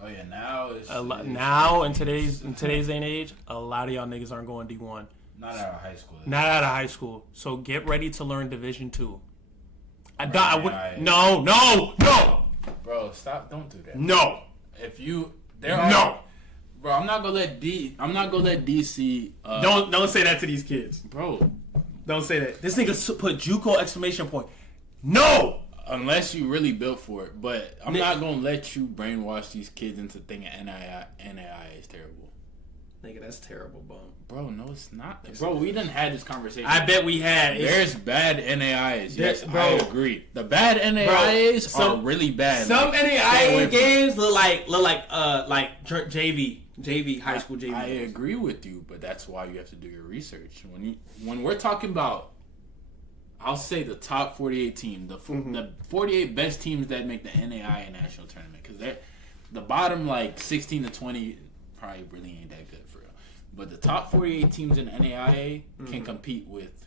Oh yeah, now now in today's day and age, a lot of y'all niggas aren't going D1. Not out of high school. Not out of high school. So get ready to learn Division 2. No. No. Bro, stop! Don't do that. No. If you No. Bro, I'm not gonna let DC. Don't say that to these kids. Bro. Don't say that. This nigga put JUCO exclamation point. No. Unless you really built for it, but I'm not gonna let you brainwash these kids into thinking NAI is terrible. Nigga, that's terrible, bum. Bro, no, it's not. Bro, we done had this conversation. I bet we had. There's bad NAIs. Yes, bro. I agree. The bad NAIs are really bad. Some NAIA games look like JV, high school JV. I agree with you, but that's why you have to do your research. When we're talking about, I'll say the top 48 team, the 48 best teams that make the NAIA national tournament, because the bottom 16 to 20 probably really ain't that good for real. But the top 48 teams in NAIA can compete with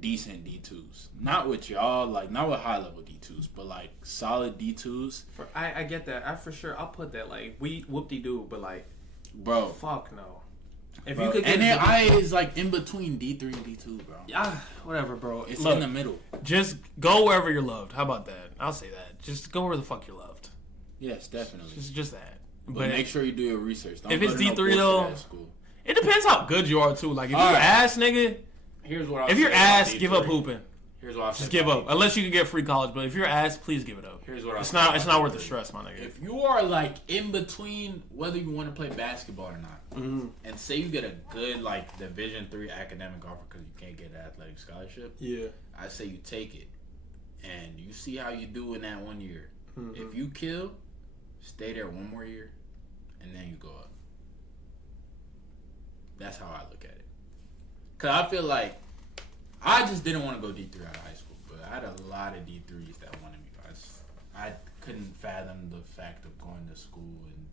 decent D2s. Not with y'all, not with high level D2s, but solid D2s. I get that. I'll put that we whoop-de-doo, but bro, fuck no. If bro, you could get NAIA is in between D3 and D2, bro. Yeah, whatever, bro. It's in the middle. Just go wherever you're loved. How about that? I'll say that. Just go where the fuck you're loved. Yes, definitely. Just that. But make sure you do your research. Don't if it's D3 though, it depends how good you are too. If you're ass, nigga. Here's what I'll if you're ass, give up hooping. Here's what I'll say. Just give up. Unless you can get free college, but if you're ass, please give it up. Here's what it's not worth the stress, my nigga. If you are in between whether you want to play basketball or not, and say you get a good Division 3 academic offer because you can't get an athletic scholarship, I say you take it and you see how you do in that 1 year. If you kill, stay there 1 more year, and then you go up. That's how I look at it. Cause I feel I just didn't want to go D3 out of high school, but I had a lot of D3s that wanted me. I couldn't fathom the fact of going to school and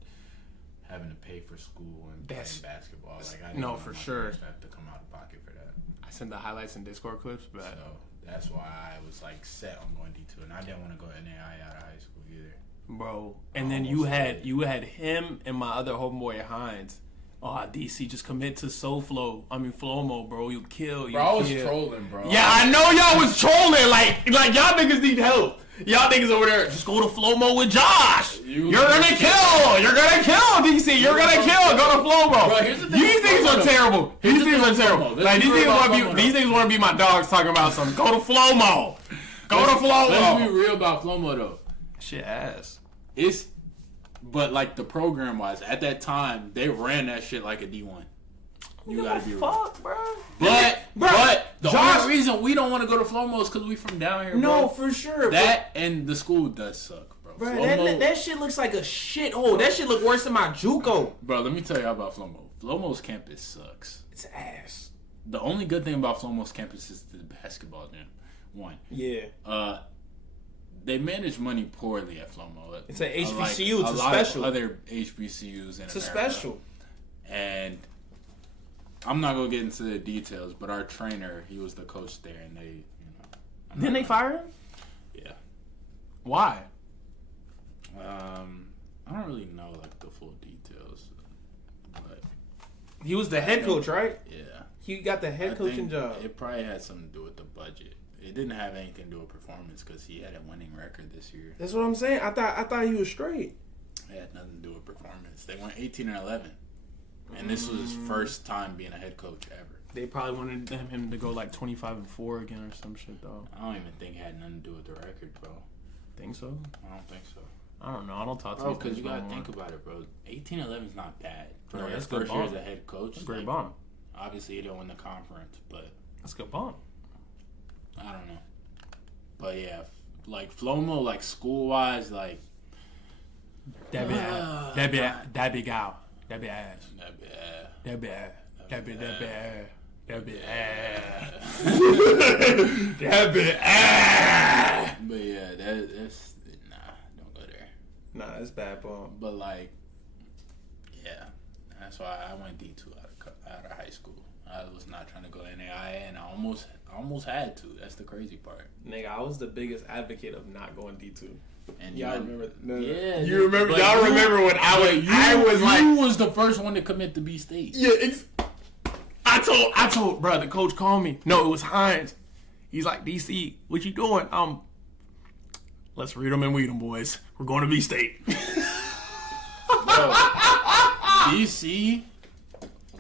having to pay for school and playing basketball. I didn't for sure. have to come out of pocket for that. I sent the highlights and Discord clips, but so that's why I was set on going D2, and I didn't want to go NAI out of high school either. Bro, and then you had him and my other homeboy Hines. Oh, DC just commit to Flomo, bro. You kill. Bro, I was trolling, bro. Yeah, I know y'all was trolling. Like y'all niggas need help. Y'all niggas over there, just go to Flomo with Josh. You're gonna kill. You're gonna kill, DC. You're gonna kill. Go to Flomo. Bro, here's the thing. These things are terrible. These things are terrible. These things want to be my dogs talking about something. Go to Flomo. Go to Flomo. Let's be real about Flomo though. Shit ass. But the program wise, at that time they ran that shit like a D1. You gotta be real. Bro. But the only reason we don't want to go to Flomo is because we from down here. No, bro. for sure. That and the school does suck, bro. That shit looks like a shithole. That shit look worse than my JUCO. Bro, let me tell you about Flomo. Flomo's campus sucks. It's ass. The only good thing about Flomo's campus is the basketball gym. One. Yeah. They manage money poorly at Flomo. It's an HBCU. It's a lot special. Of other HBCUs in It's America. a special. And I'm not gonna get into the details, but our trainer, he was the coach there, and they, Didn't they fire him? Yeah. Why? I don't really know the full details, but he was the head coach, right? Yeah. He got the head coaching job. It probably had something to do with the budget. It didn't have anything to do with performance because he had a winning record this year. That's what I'm saying. I thought he was straight. It had nothing to do with performance. They went 18-11, and this was his first time being a head coach ever. They probably wanted him to go 25-4 again or some shit though. I don't even think it had nothing to do with the record, bro. Think so? I don't think so. I don't know. I don't talk to you because you gotta think about it, bro. 18-11 is not bad for his first year as a head coach. That's a great bomb. Obviously, he didn't win the conference, but that's a good bomb. I don't know, but yeah, Flomo, school wise, that'd be ass. That'd be ass. That'd be ass. That'd be ass. But yeah, that's don't go there. Nah, that's bad bomb. But yeah, that's why I went D2 out of high school. I was not trying to go NAIA, and I almost had to. That's the crazy part. Nigga, I was the biggest advocate of not going D2. And y'all remember? Yeah. You remember? Y'all remember when you was the first one to commit to B-State. Yeah. I told, bro, the coach called me. No, it was Hines. He's like, DC, what you doing? Let's read them and weed them, boys. We're going to B-State. DC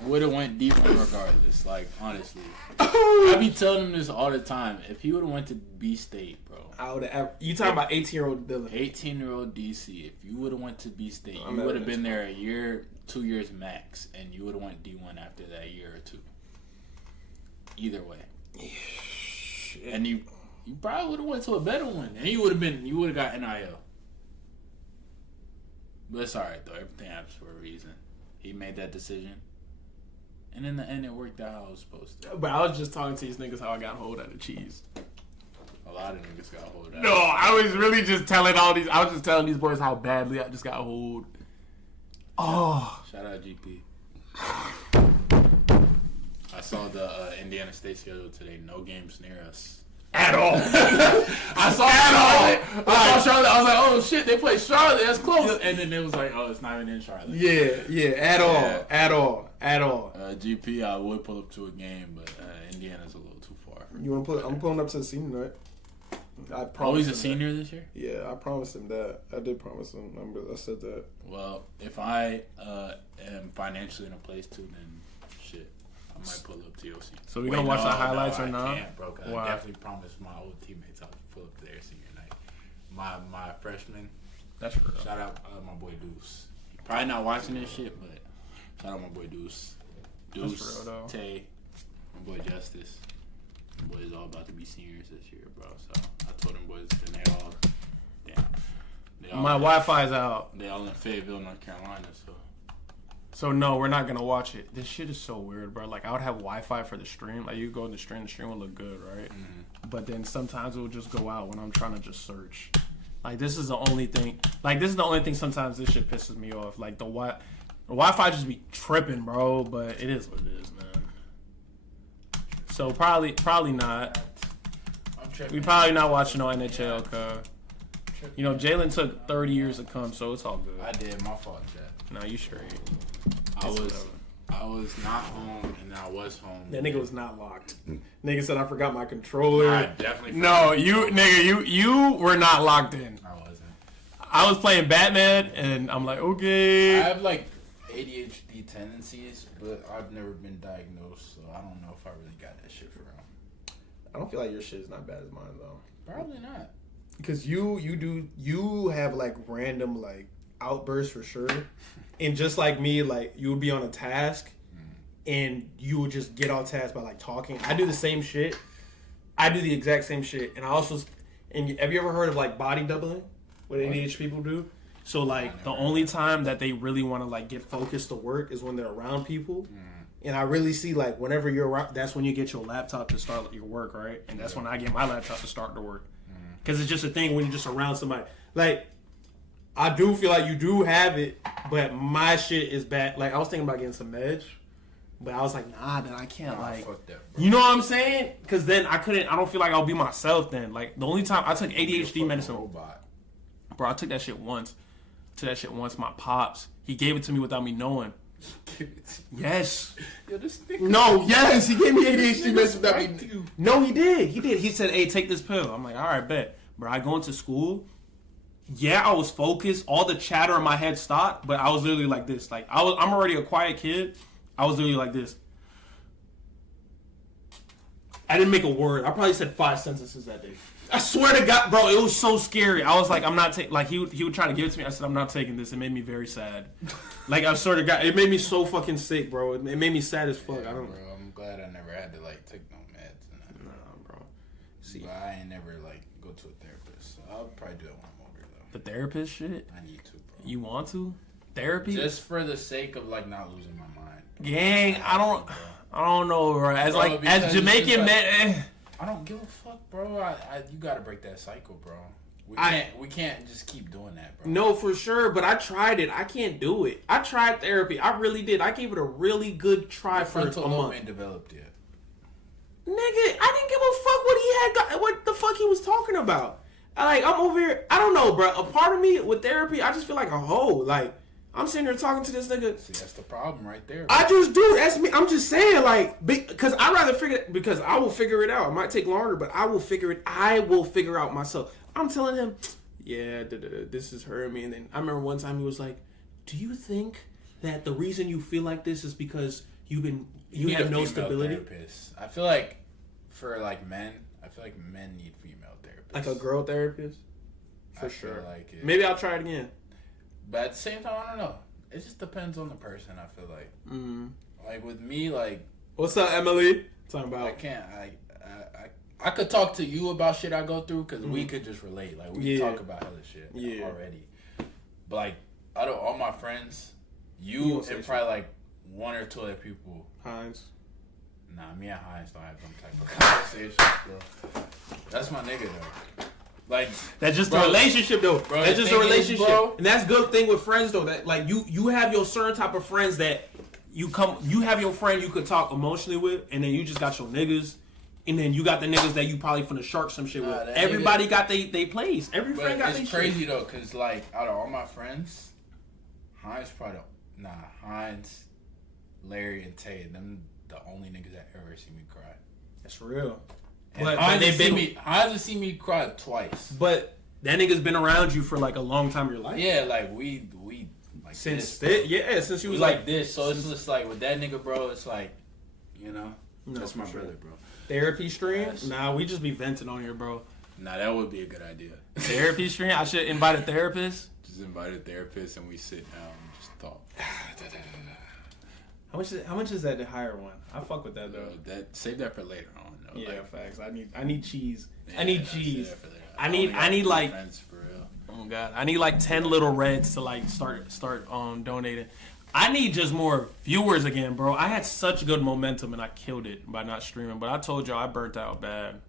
would have went deep regardless. Like, honestly. I be telling him this all the time. If he would have went to B-State, bro. I would have. You talking about 18-year-old Dylan? 18-year-old DC. If you would have went to B-State, you would have been there a year, 2 years max, and you would have went D1 after that year or two. Either way. Shit. And you probably would have went to a better one, and you would have got NIL. But it's alright though. Everything happens for a reason. He made that decision. And in the end, it worked out how it was supposed to. But I was just talking to these niggas how I got hold of the cheese. A lot of niggas got hold of that. No, I was really just telling I was just telling these boys how badly I just got hold. Oh. Shout out GP. I saw the Indiana State schedule today. No games near us. At all. I saw Charlotte. I saw Charlotte. I was like, oh shit, they play Charlotte. That's close. And then it was like, oh, it's not even in Charlotte. Yeah, at all. GP, I would pull up to a game, but Indiana's a little too far. You want to pull? I'm pulling up to the senior night. I promised. He's a senior this year? Yeah, I promised him that. I did promise him. I said that. Well, if I am financially in a place to, then shit, I might pull up to OC. So we gonna watch the highlights or not? I can't, bro. I definitely promised my old teammates I'll pull up to their senior night. My freshman. That's real. Shout out my boy Deuce. He probably not watching this shit, but shout out my boy Deuce. Deuce, real, Tay, my boy Justice. My boys all about to be seniors this year, bro. So I told them boys, and they all, damn. My Wi-Fi's out. They all in Fayetteville, North Carolina, so. So no, we're not gonna watch it. This shit is so weird, bro. Like I would have Wi-Fi for the stream. Like you go in the stream would look good, right? Mm-hmm. But then sometimes it will just go out when I'm trying to just search. Like this is the only thing. Sometimes this shit pisses me off. Like the Wi-Fi just be tripping, bro. But it is what it is, man. So probably not. We probably not watching no NHL, cause you know Jalen took 30 years to come, so it's all good. I did, my fault, Chad. No, you straight. I was not home, and I was home. That nigga was not locked. Nigga said I forgot my controller. I definitely. No, you were not locked in. I wasn't. I was playing Batman, and I'm like, okay. I have like ADHD tendencies, but I've never been diagnosed, so I don't know if I really got that shit for real. I don't feel like your shit is not bad as mine though. Probably not. Because you have like random like outbursts for sure, and just like me, like you would be on a task, and you would just get off task by like talking. I do the same shit. I do the exact same shit, and I also. And have you ever heard of like body doubling? What ADHD people do? So like the only time that they really want to like get focused to work is when they're around people. And I really see like whenever you're around, that's when you get your laptop to start your work, right? And that's when I get my laptop to start to work. Because it's just a thing when you're just around somebody. Like, I do feel like you do have it, but my shit is bad. Like, I was thinking about getting some meds, but I was like, nah, then I can't, like, fuck that, you know what I'm saying? Because then I don't feel like I'll be myself then. Like, the only time I took ADHD medicine, bro, I took that shit once. My pops, he gave it to me without me knowing. Yes. Yo, no, yes, he gave me ADHD medicine without me. No, he did. He said, hey, take this pill. I'm like, all right, bet. Bro, I go into school. Yeah, I was focused. All the chatter in my head stopped, but I was literally like this. Like I'm already a quiet kid. I was literally like this. I didn't make a word. I probably said 5 sentences that day. I swear to God, bro, it was so scary. I was like, I'm not taking. Like he would try to give it to me. I said, I'm not taking this. It made me very sad. Like I sort of got. It made me so fucking sick, bro. It made me sad as fuck. Yeah, bro, I'm glad I never had to like take no meds. Nah, bro. See, but I ain't never like go to a therapist. So I'll probably do it when I'm older though. The therapist shit. I need to, bro. You want to? Therapy? Just for the sake of like not losing my mind. Gang, I don't know, bro. As Jamaican man. I don't give a fuck, bro. You gotta break that cycle, bro. We can't just keep doing that, bro. No, for sure. But I tried it. I can't do it. I tried therapy. I really did. I gave it a really good try for a month. Frontal lobe ain't developed yet. Nigga, I didn't give a fuck what the fuck he was talking about. I'm over here. I don't know, bro. A part of me with therapy, I just feel like a hoe. Like, I'm sitting here talking to this nigga. See, that's the problem right there. I just do. That's me. I'm just saying, like, because I rather figure because I will figure it out. It might take longer, but I will figure it. I will figure out myself. I'm telling him, yeah, this is hurting me. And then I remember one time he was like, "Do you think that the reason you feel like this is because you have no stability?" Therapist. I feel like for like men, men need female therapists. Like a girl therapist, for I sure. feel like it. Maybe I'll try it again. But at the same time, I don't know. It just depends on the person. I feel like, like with me, like, What's up, Emily? Talking about I can't. I could talk to you about shit I go through because we could just relate. Like we talk about hella shit already. But like out of all my friends, you and probably like one or two other people. Hines. Nah, me and Hines don't have them type of conversations, bro. That's my nigga though. Like that's just a relationship though. Bro, that's just a relationship, bro. And that's good thing with friends though. That like you have your certain type of friends that you have your friend you could talk emotionally with, and then you just got your niggas, and then you got the niggas that you probably finna shark some shit with. Everybody got they place. Every friend got their shit. It's crazy though, cause like out of all my friends, Hines probably Hines, Larry, and Tay, them the only niggas that ever see me cry. That's real. But Hines has seen me cry twice. But that nigga's been around you for like a long time in your life. Yeah, like we like since this. Since you was like this. So it's just like with that nigga, bro. It's like, no, that's my brother, bro. Therapy stream? Nah, we just be venting on here, bro. Nah, that would be a good idea. Therapy stream? I should invite a therapist. Just invite a therapist and we sit down and just talk. How much is that to hire one? I fuck with that though. Save that for later on. Though. Yeah, facts. I need cheese. Yeah, I need cheese. I need like for real. Oh god, I need like 10 little reds to like start donating. I need just more viewers again, bro. I had such good momentum and I killed it by not streaming. But I told y'all I burnt out bad.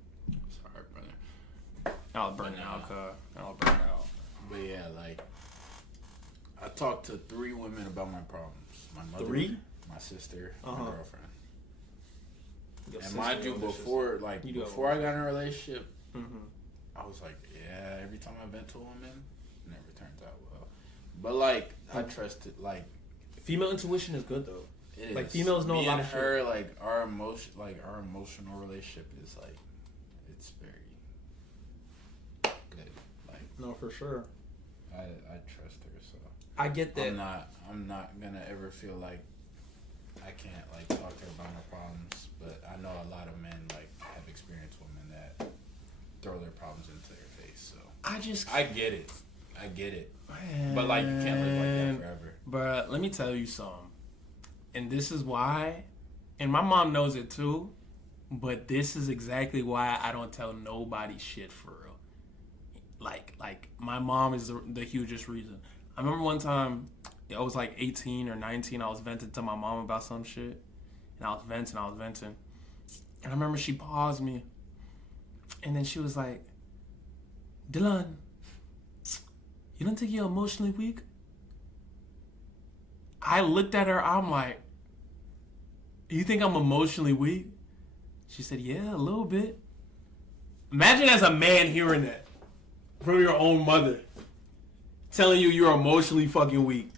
Sorry, brother. I was burnt out, But yeah, like I talked to 3 women about my problems. My mother, 3? My sister, my girlfriend. Your and mind you, before I got in a relationship, I was like, yeah, every time I vent to a woman, it never turns out well. But like, I trusted, like, female intuition is good though. It like is. females know Me a lot and of her, shit. like our emotional relationship is like, it's very good. Like, no, for sure. I trust her, so I get that. I'm not gonna ever feel like I can't like talk to her about my problems. But I know a lot of men like have experienced women that throw their problems into their face. So I get it. Man. But like, you can't live like that forever. But let me tell you something. And this is why, and my mom knows it too, but this is exactly why I don't tell nobody shit for real. Like my mom is the hugest reason. I remember one time, I was like 18 or 19, I was venting to my mom about some shit. And I was venting. And I remember she paused me. And then she was like, Dylan, you don't think you're emotionally weak? I looked at her, I'm like, you think I'm emotionally weak? She said, yeah, a little bit. Imagine as a man hearing that from your own mother, telling you you're emotionally fucking weak.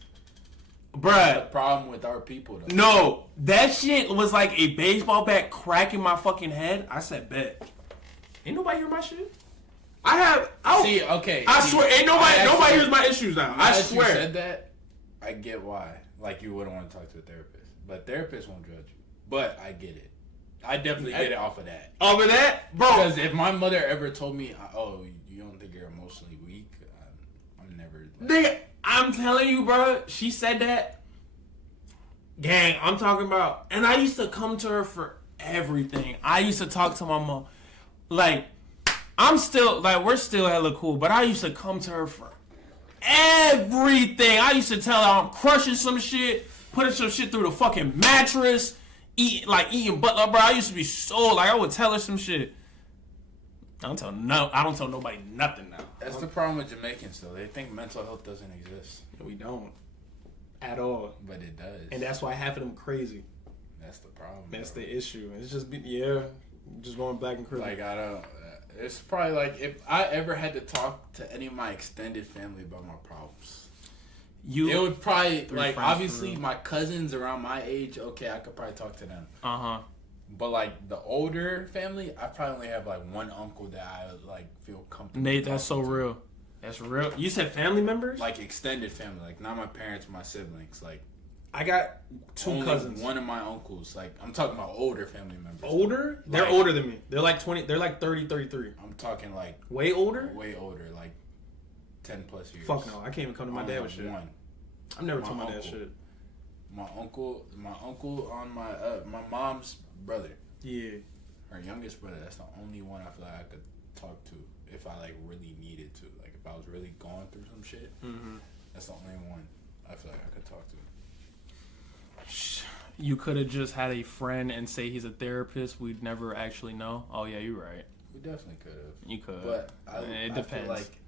Bruh. That's the problem with our people, though. No, that shit was like a baseball bat cracking my fucking head. I said, bet. Ain't nobody hear my shit? Okay. I swear, ain't nobody hears my issues now. I swear. You said that, I get why. Like, you wouldn't want to talk to a therapist. But therapists won't judge you. But I get it. I definitely get it off of that. Off of that? Bro. Because if my mother ever told me, oh, you don't think you're emotionally weak, I'm never... Nigga, I'm telling you, bro. She said that. Gang, I'm talking about... And I used to come to her for everything. I used to talk to my mom. Like, I'm still... Like, we're still hella cool. But I used to come to her for everything. I used to tell her I'm crushing some shit, putting some shit through the fucking mattress, eating butler, bro. I used to be so... Like, I would tell her some shit. I don't tell nobody nothing now. That's the problem with Jamaicans, though. They think mental health doesn't exist. We don't. At all. But it does. And that's why half of them crazy. That's the problem. That's bro. the issue. It's just, just going black and crazy. Like, I don't... It's probably like if I ever had to talk to any of my extended family about my problems. It would probably, like, obviously my cousins around my age, okay, I could probably talk to them. But, like, the older family, I probably only have, like, one uncle that I, like, feel comfortable Nate, that's so real. That's real. You said family members? Like, extended family. Like, not my parents, my siblings. Like, I got two cousins. One of my uncles. Like, I'm talking about older family members. Older? They're older than me. They're like 20. They're like 30, 33. I'm talking, like... Way older? Way older. Like, 10 plus years. Fuck no. I can't even come to my dad with shit. One. I've never told my dad shit. My uncle on my mom's brother. Yeah. Her youngest brother. That's the only one I feel like I could talk to if I like really needed to. Like if I was really going through some shit. That's the only one I feel like I could talk to. You could have just had a friend and say he's a therapist. We'd never actually know. Oh yeah, you're right. We definitely could have. You could. But it depends. I feel like,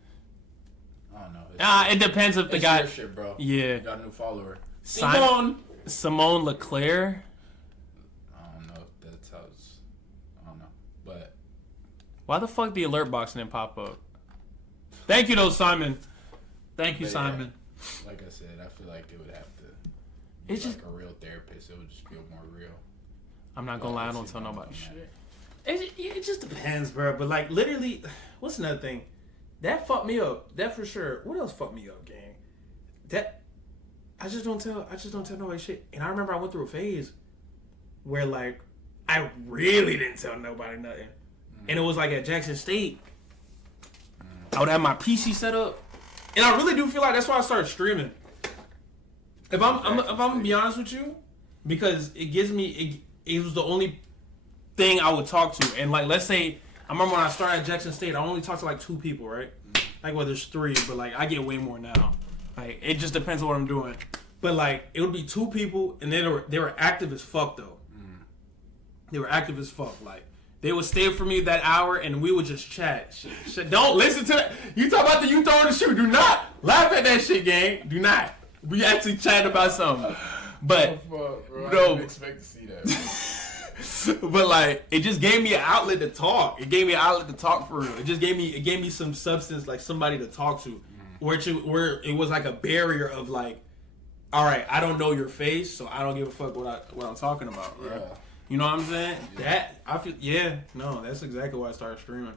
I don't know. It depends if the guy. Your shit, bro. Yeah. You got a new follower. Simone Leclerc. I don't know if that's how it's. I don't know. But. Why the fuck the alert box didn't pop up? Thank you, though, Simon. Thank you, Simon. Yeah, like I said, I feel like it would have to. It's like just a real therapist. It would just feel more real. I'm not gonna lie. I don't tell nobody shit. It just depends, bro. But like, literally, what's another thing? That fucked me up. That for sure. What else fucked me up, gang? That I just don't tell nobody shit. And I remember I went through a phase where like I really didn't tell nobody nothing. And it was like at Jackson State. I would have my PC set up. And I really do feel like that's why I started streaming. If I'm gonna be honest with you, because it gives me it was the only thing I would talk to. And like, let's say I remember when I started at Jackson State, I only talked to like 2 people, right? Like, well, there's 3, but like I get way more now. Like, it just depends on what I'm doing. But like, it would be 2 people, and they were active as fuck though. They were active as fuck. Like, they would stay for me that hour, and we would just chat. Shit. Don't listen to that. You talk about you throwing the shoe. Do not laugh at that shit, gang. Do not. We actually chatted about something. But bro, I no, didn't expect to see that. but like, it just gave me an outlet to talk. It gave me an outlet to talk for real. It gave me some substance, like somebody to talk to, where it was like a barrier of like, all right, I don't know your face, so I don't give a fuck what I'm talking about, right? Yeah. You know what I'm saying? Yeah. That's exactly why I started streaming.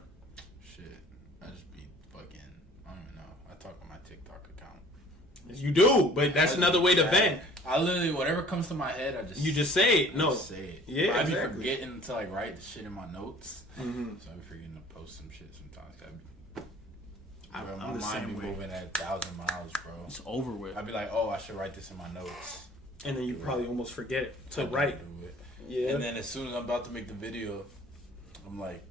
Shit, I just be fucking. I don't even know. I talk on my TikTok account. You do, but that's another way to vent. I literally, whatever comes to my head, you just say it. No, say it. Yeah, I be exactly. forgetting to like write the shit in my notes, so I be forgetting to post some shit sometimes. My mind be moving at 1,000 miles, bro. It's over with. I'd be like, oh, I should write this in my notes, and then you probably almost forget it to write. Do it. Yeah. And then as soon as I'm about to make the video, I'm like,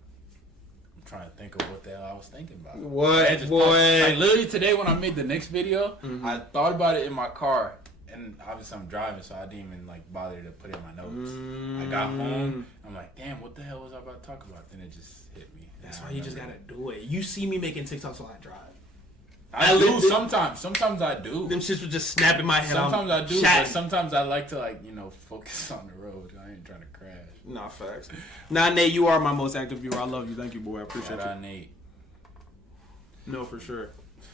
I'm trying to think of what the hell I was thinking about. What, boy? Like literally today when I made the next video, I thought about it in my car, and obviously I'm driving, so I didn't even like bother to put it in my notes. I got home, I'm like, damn, what the hell was I about to talk about? Then it just hit me. That's why you just gotta do it. You see me making TikToks while I drive. I do sometimes. Sometimes I do. Them shits would just snap in my head. Sometimes I do, but sometimes I like to like, focus on the road. I ain't trying to crash. Nah, facts. Nah, Nate, you are my most active viewer. I love you. Thank you, boy. I appreciate you. Nate. No, for sure.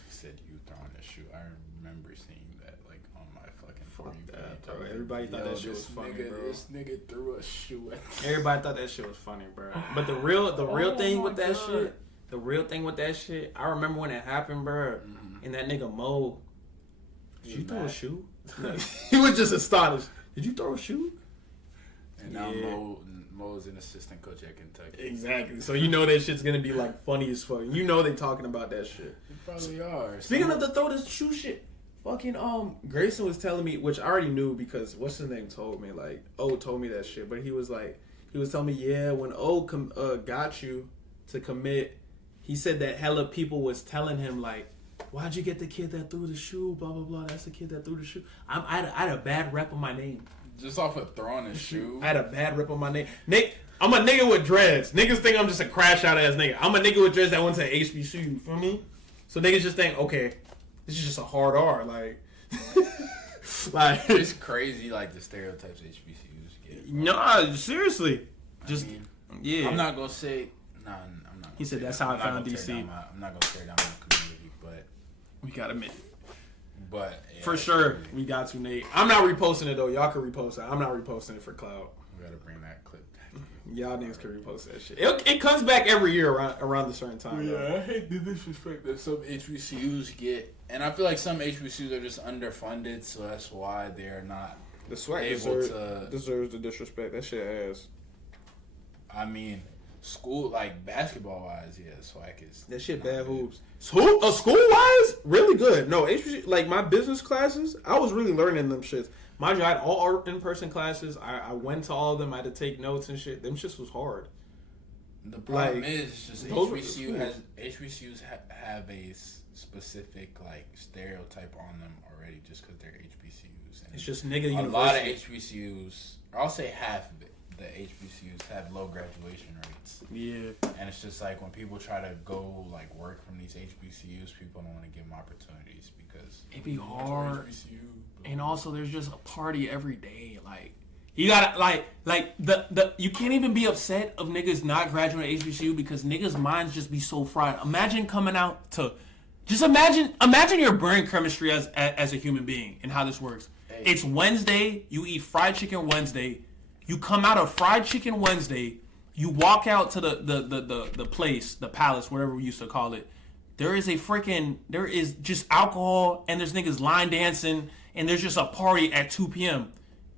Said you throwing the shoe. I remember seeing that like on my fucking Fuck that, bro. Everybody thought that shit was funny, bro. This nigga threw a shoe at me. Everybody thought that shit was funny, bro. But the real thing with that shit, the real thing with that shit, I remember when it happened, bro. And that nigga Mo, did you throw a shoe? He was just astonished. Did you throw a shoe? And now Mo's an assistant coach at Kentucky. Exactly. So you know that shit's gonna be like funny as fuck. You know they talking about that shit. They probably are. Speaking of the throw the shoe shit, fucking Grayson was telling me, which I already knew because what's his name told me, like told me that shit, but he was telling me, yeah, when got you to commit, he said that hella people was telling him like, why'd you get the kid that threw the shoe? Blah blah blah. That's the kid that threw the shoe. I had a bad rep on my name. Just off of throwing a shoe. I had a bad rep on my name. Nick, I'm a nigga with dreads. Niggas think I'm just a crash out ass nigga. I'm a nigga with dreads that went to HBCU. You feel me? So niggas just think, okay, this is just a hard R. Like it's crazy. Like the stereotypes HBCUs get. Nah, seriously. Just yeah. I'm not gonna say. Nah, I'm not. He said that's how I found DC. I'm not gonna tear down my community, but We gotta admit. But yeah, For sure, we got to, Nate. I'm not reposting it though. Y'all can repost it. I'm not reposting it for cloud. we gotta bring that clip back. Y'all niggas can repost that shit. It comes back every year around a certain time. Yeah, I hate the disrespect that some HBCUs get, and I feel like some HBCUs are just underfunded, so that's why they're not. The SWAC deserves the disrespect. That shit ass. I mean, school like basketball wise, yeah, SWAC is That shit not bad good. hoops. School wise, really good. No, HBC, like my business classes, I was really learning them shits. Mind you, I had all art in person classes. I went to all of them. I had to take notes and shit. Them shits was hard. The problem Like, is just those were the HBCUs have a specific like stereotype on them already just because they're HBCUs. And It's just nigga a university. lot of HBCUs, I'll say half of it, the HBCUs have low graduation rates. Yeah. And it's just like when people try to go like work from these HBCUs, people don't want to give them opportunities because It'd be you went to hard. HBCU, And also, there's just a party every day. Like, you gotta, like the you can't even be upset of niggas not graduating HBCU because niggas' minds just be so fried. Imagine coming out to, just imagine your brain chemistry as a human being and how this works. Hey. It's Wednesday, you eat fried chicken Wednesday, you come out of fried chicken Wednesday, you walk out to the place, the palace, whatever we used to call it. There is just alcohol and there's niggas line dancing and there's just a party at 2 p.m.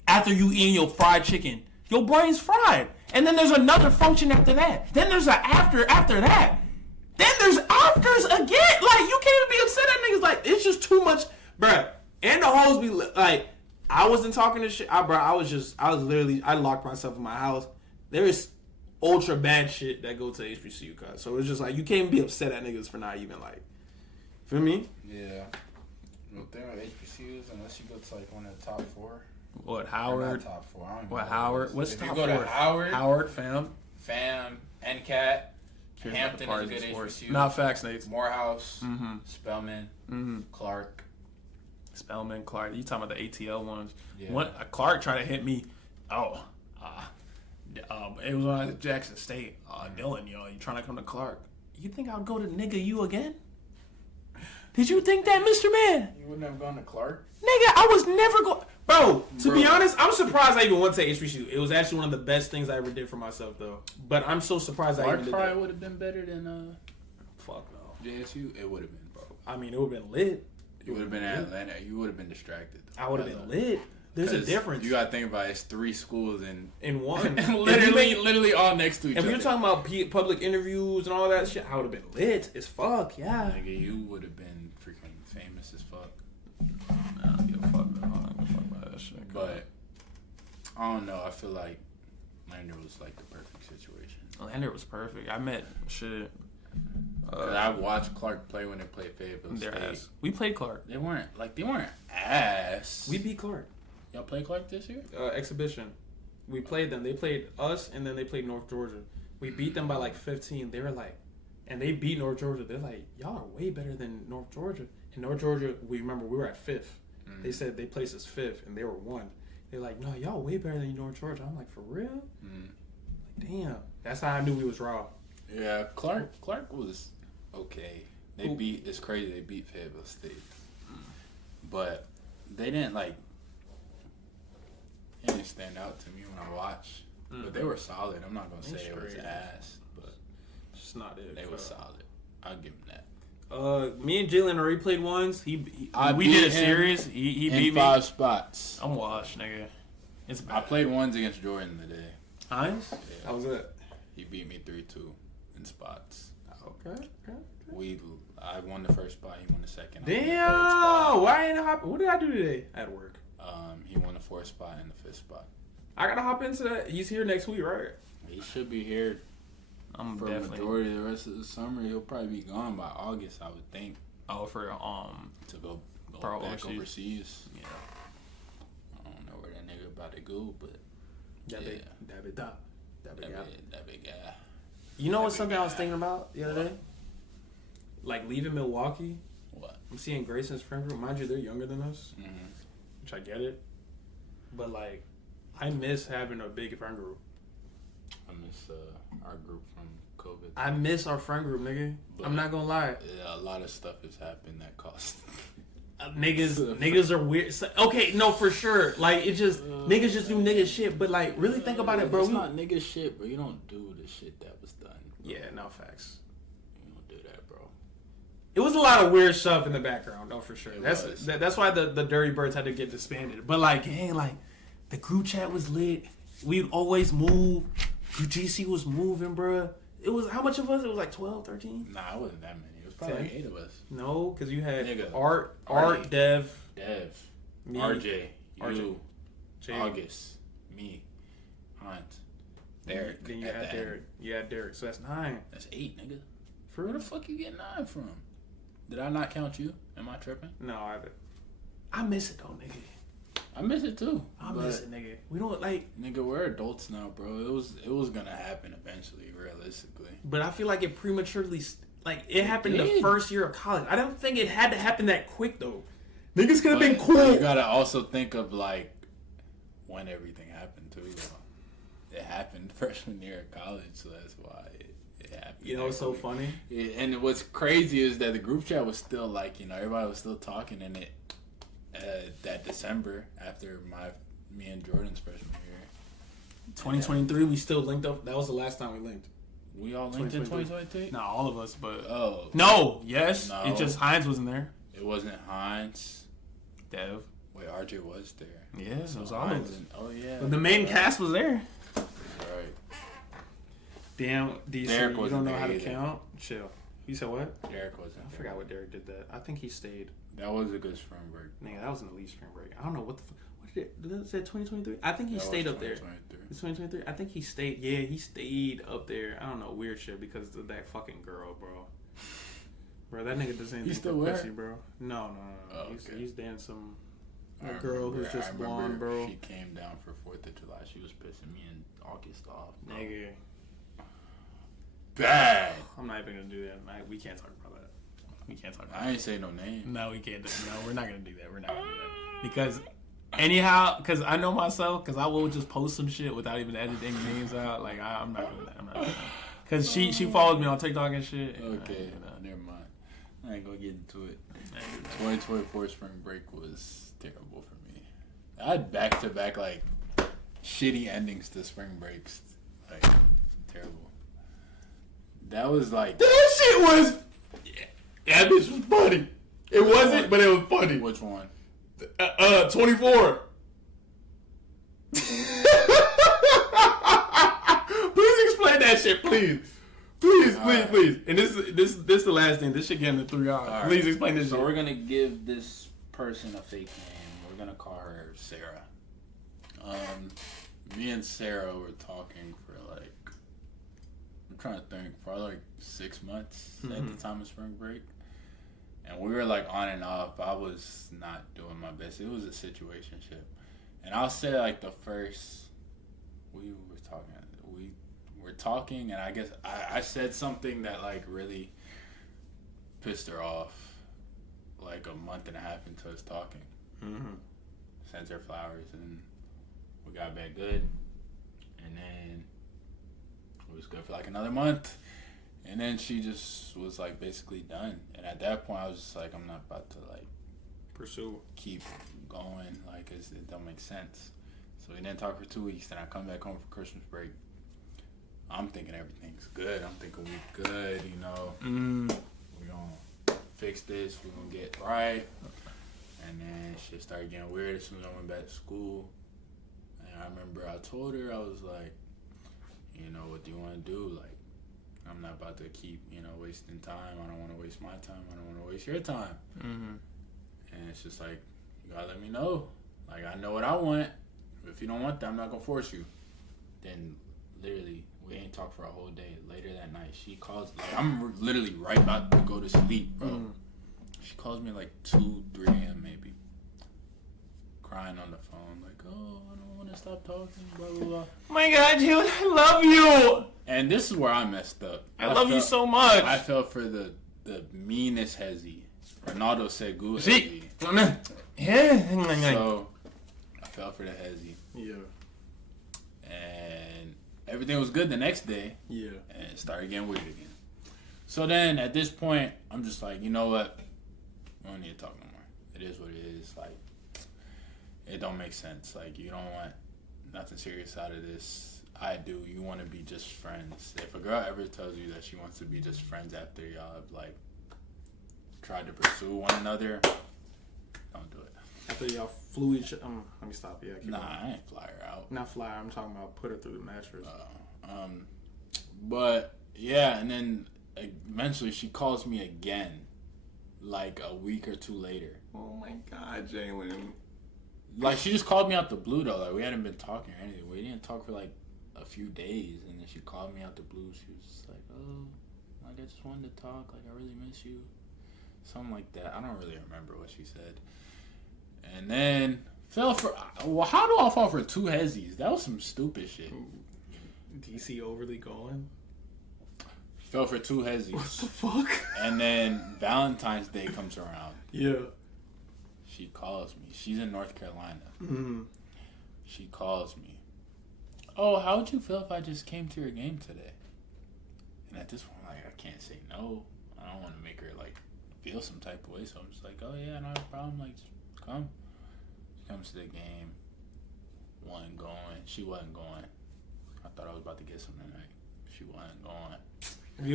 after you eating your fried chicken. Your brain's fried. And then there's another function after that. Then there's an after that. Then there's afters again. Like, you can't even be upset at niggas. Like, it's just too much. Bruh. And the hoes be like, I wasn't talking to shit. I locked myself in my house. There is ultra bad shit that go to HBCU cuz. So it's just like, you can't be upset at niggas for not even like, feel me? Yeah. Well, there are HBCUs unless you go to like one of the top four. What, Or Howard? not top four. I don't even What, know Howard? it is. What's if top you go four? to Howard, Howard, fam. FAM, NCAT, Here's Hampton what is the a good parties HBCU. Not facts, Nate. Morehouse, Mm-hmm. Spelman, Mm-hmm. Clark. Spellman, Clark. You talking about the ATL ones? Yeah. One Clark tried to hit me. It was on Jackson State. Dylan, yo, you trying to come to Clark? You think I'll go to nigga you again? Did you think that, Mr. Man? You wouldn't have gone to Clark? Nigga, I was never going. Bro, to be honest, I'm surprised I even went to HBCU. It was actually one of the best things I ever did for myself, though. But I'm so surprised I Clark even did probably that. would have been better than Fuck no. JSU. It would have been, bro. I mean, it would have been lit. You would have been at Atlanta. You would have been distracted. I would have been lit. There's a 'Cause difference You gotta think about it, it's 3 schools and in one. literally all next to each If other. you're talking about public interviews and all that shit, I would have been lit as fuck. Yeah. Nigga, you would have been freaking famous as fuck. Nah, I don't give a fuck, though. I don't give a fuck about that shit. But I don't know. I feel like Lander was like the perfect situation. Lander was perfect. I met shit. 'Cause I watched Clark play when they played Fayetteville Their State. ass. We played Clark. They weren't ass. We beat Clark. Y'all play Clark this year? Exhibition. We played them. They played us, and then they played North Georgia. We beat them by like 15. They were like, and they beat North Georgia. They're like, y'all are way better than North Georgia. And North Georgia, we were at 5th. They said they placed us 5th, and they were 1. They're like, no, y'all way better than North Georgia. I'm like, for real? Like, damn. That's how I knew we was raw. Yeah, Clark was okay. It's crazy they beat Fayetteville State. But they didn't it didn't stand out to me when I watched. But they were solid. I'm not gonna say it was straight. ass, but It's just not it. they were solid. I'll give them that. Me and Jalen already played ones. We beat did a him series. He In beat me. 5 spots. I'm washed, nigga. It's I played ones against Jordan today. Hines? Yeah. How was that? He beat me 3-2 in spots. Okay. I won the first spot. He won the second. I won the third Damn! spot. Why ain't I hop? What did I do today at work? He won the 4th spot and the 5th spot. I gotta hop into that. He's here next week, right? He should be here I'm for definitely. majority of the rest of the summer. He'll probably be gone by August, I would think, Oh, for to go Pro back overseas. overseas. Yeah. I don't know where that nigga about to go, but That Yeah. big guy. that big guy. You know That what's big something I was guy. thinking about the other day? Like leaving Milwaukee. What? I'm seeing Grayson's friend group. Mind you, they're younger than us, Mm-hmm. which I get it. But like, I miss having a big friend group. I miss our group from COVID. I miss our friend group, nigga. But I'm not gonna lie. a lot of stuff has happened that cost. Niggas are weird. Okay, no, for sure. Like, it just niggas just do nigga shit. But like, really think about it, bro. It's not nigga shit, bro. You don't do the shit that was done. Bro. Yeah, no facts. You don't do that, bro. It was a lot of weird stuff in the background, though, for sure. It That's was. that's why the Dirty Birds had to get disbanded. But like, gang, like the group chat was lit. We'd always move. UGC was moving, bro. It was how much of us? It was like 12, 13? Nah, it wasn't that many. It was probably 10. like 8 of us. No, because you had Nigga. Art, Artie. Dev, Dev, me, RJ, RJ, you, Jay. August, me, Hunt, Derek. Then you at had the Derek. end. You had Derek. So that's 9. That's 8, nigga. For Where the fuck you get 9 from? Did I not count you? Am I tripping? No, I miss it though, nigga. I miss it too. I miss it, nigga. We don't like, Nigga, we're adults now, bro. It was gonna happen eventually, realistically. but I feel like it prematurely, like it happened the did. first year of college. I don't think it had to happen that quick though. Niggas could have been But cool. You gotta also think of like when everything happened too. It happened freshman year of college, so that's why it happened. You know what's so funny? Yeah, and what's crazy is that the group chat was still like, everybody was still talking in it that December after me and Jordan's freshman year. 2023, we still linked up. That was the last time we linked. We all linked in 2023? 2023? Not all of us, but Oh. no, yes. No. It just Hines wasn't there. It wasn't Hines. Dev. Wait, RJ was there. Yes, it was all of Hines us. Oh, yeah. But the main Right. cast was there. Right. Damn, DC, Derek you wasn't don't know there how to either. count? Chill. You said what? Derek wasn't I there. forgot what Derek did that. I think he stayed. That was a good spring break. Nigga, that was an elite spring break. I don't know what the what did it say 2023? I think he That stayed was up there. 2023. It's 2023. I think he stayed. Yeah, he stayed up there. I don't know, weird shit because of that fucking girl, bro. Bro, that nigga does anything still for with her? pussy, bro. No. Oh, He's, okay. he's dating some I a girl who's remember- just I remember blonde, bro. She came down for 4th of July. She was pissing me and August off. Bro. Nigga, Bad. I'm not even gonna do that. We can't talk about that. We can't talk about I ain't say no name. No, we can't. No, we're not gonna do that. We're not gonna do that because anyhow, because I know myself, because I will just post some shit without even editing names out. Like I'm not doing that. I'm not. Because she follows me on TikTok and shit. and, Okay, you know. never mind. I ain't gonna get into it. 2024 spring break was terrible for me. I had back-to-back like shitty endings to spring breaks. Like terrible. That was like That shit was. That bitch was funny. It wasn't, but it was funny. which one? 24. Please explain that shit, please. Please. And this is the last thing. This shit get into 3 hours. All right. Please explain this So shit. we're gonna give this person a fake name. We're gonna call her Sarah. Me and Sarah were talking for like, I'm trying to think, probably like 6 months at the time of spring break. And we were like on and off. I was not doing my best. It was a situationship. And I'll say like the first, we were talking and I guess I said something that like really pissed her off like a month and a half into us talking. Sent her flowers and we got back good. And then it was good for like another month. And then she just was like basically done. And at that point I was just like, I'm not about to like Pursue. keep going, like it don't make sense. So we didn't talk for 2 weeks. Then I come back home for Christmas break. I'm thinking everything's good. I'm thinking we good, you know. We gonna fix this. We gonna get right. And then shit started getting weird as soon as I went back to school. And I remember I told her, I was like, what do you want to do? Like, I'm not about to keep, wasting time. I don't want to waste my time. I don't want to waste your time. And it's just like, you gotta let me know. Like, I know what I want. If you don't want that, I'm not gonna force you. Then, literally, we ain't talked for a whole day. Later that night, she calls. Like, I'm literally right about to go to sleep, bro. She calls me like 2, 3 a.m. maybe, crying on the phone, like, "Oh, I don't want to stop talking." Blah blah blah. My God, dude, I love you. And this is where I messed up. I love you so much. I fell for the meanest hezzy, Ronaldo Segu See, hezzy. yeah. So I fell for the hezzy. Yeah. And everything was good the next day. Yeah. And it started getting weird again. So then at this point, I'm just like, you know what? We don't need to talk no more. It is what it is. Like, it don't make sense. Like, you don't want nothing serious out of this. I do. You want to be just friends. If a girl ever tells you that she wants to be just friends after y'all have, like, tried to pursue one another, don't do it. After y'all flew each let me stop. Yeah, Nah, I ain't fly her out. Not fly her. I'm talking about put her through the mattress. But, yeah, and then eventually she calls me again, like a week or two later. Oh my God, Jalen. Like, she just called me out the blue, though. Like, we hadn't been talking or anything. We didn't talk for, like, a few days. And then she called me out the blue. She was just like, oh, like, I just wanted to talk. Like, I really miss you. Something like that. I don't really remember what she said. And then fell for... Well, how do I fall for two hezzies? That was some stupid shit. DC overly going? Fell for two hezzies. What the fuck? And then Valentine's Day comes around. Yeah. She calls me. She's in North Carolina. Mm-hmm. She calls me. Oh, how would you feel if I just came to your game today? And at this point, like, I can't say no. I don't want to make her, like, feel some type of way. So I'm just like, oh, yeah, not a problem. Like, just come. She comes to the game. Wasn't going. She wasn't going. I thought I was about to get something tonight. She wasn't going. If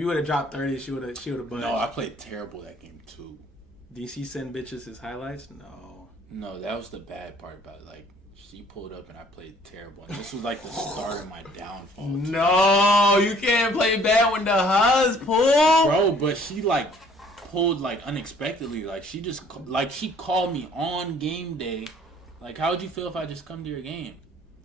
you would have dropped 30, she would have budged. No, I played terrible that game, too. DC send bitches his highlights? No, that was the bad part about it. Like, she pulled up and I played terrible. And this was like the start of my downfall. Too. No, you can't play bad when the huz pull. Bro, but she, like, pulled, like, unexpectedly. Like, she just, like, she called me on game day. Like, how would you feel if I just come to your game?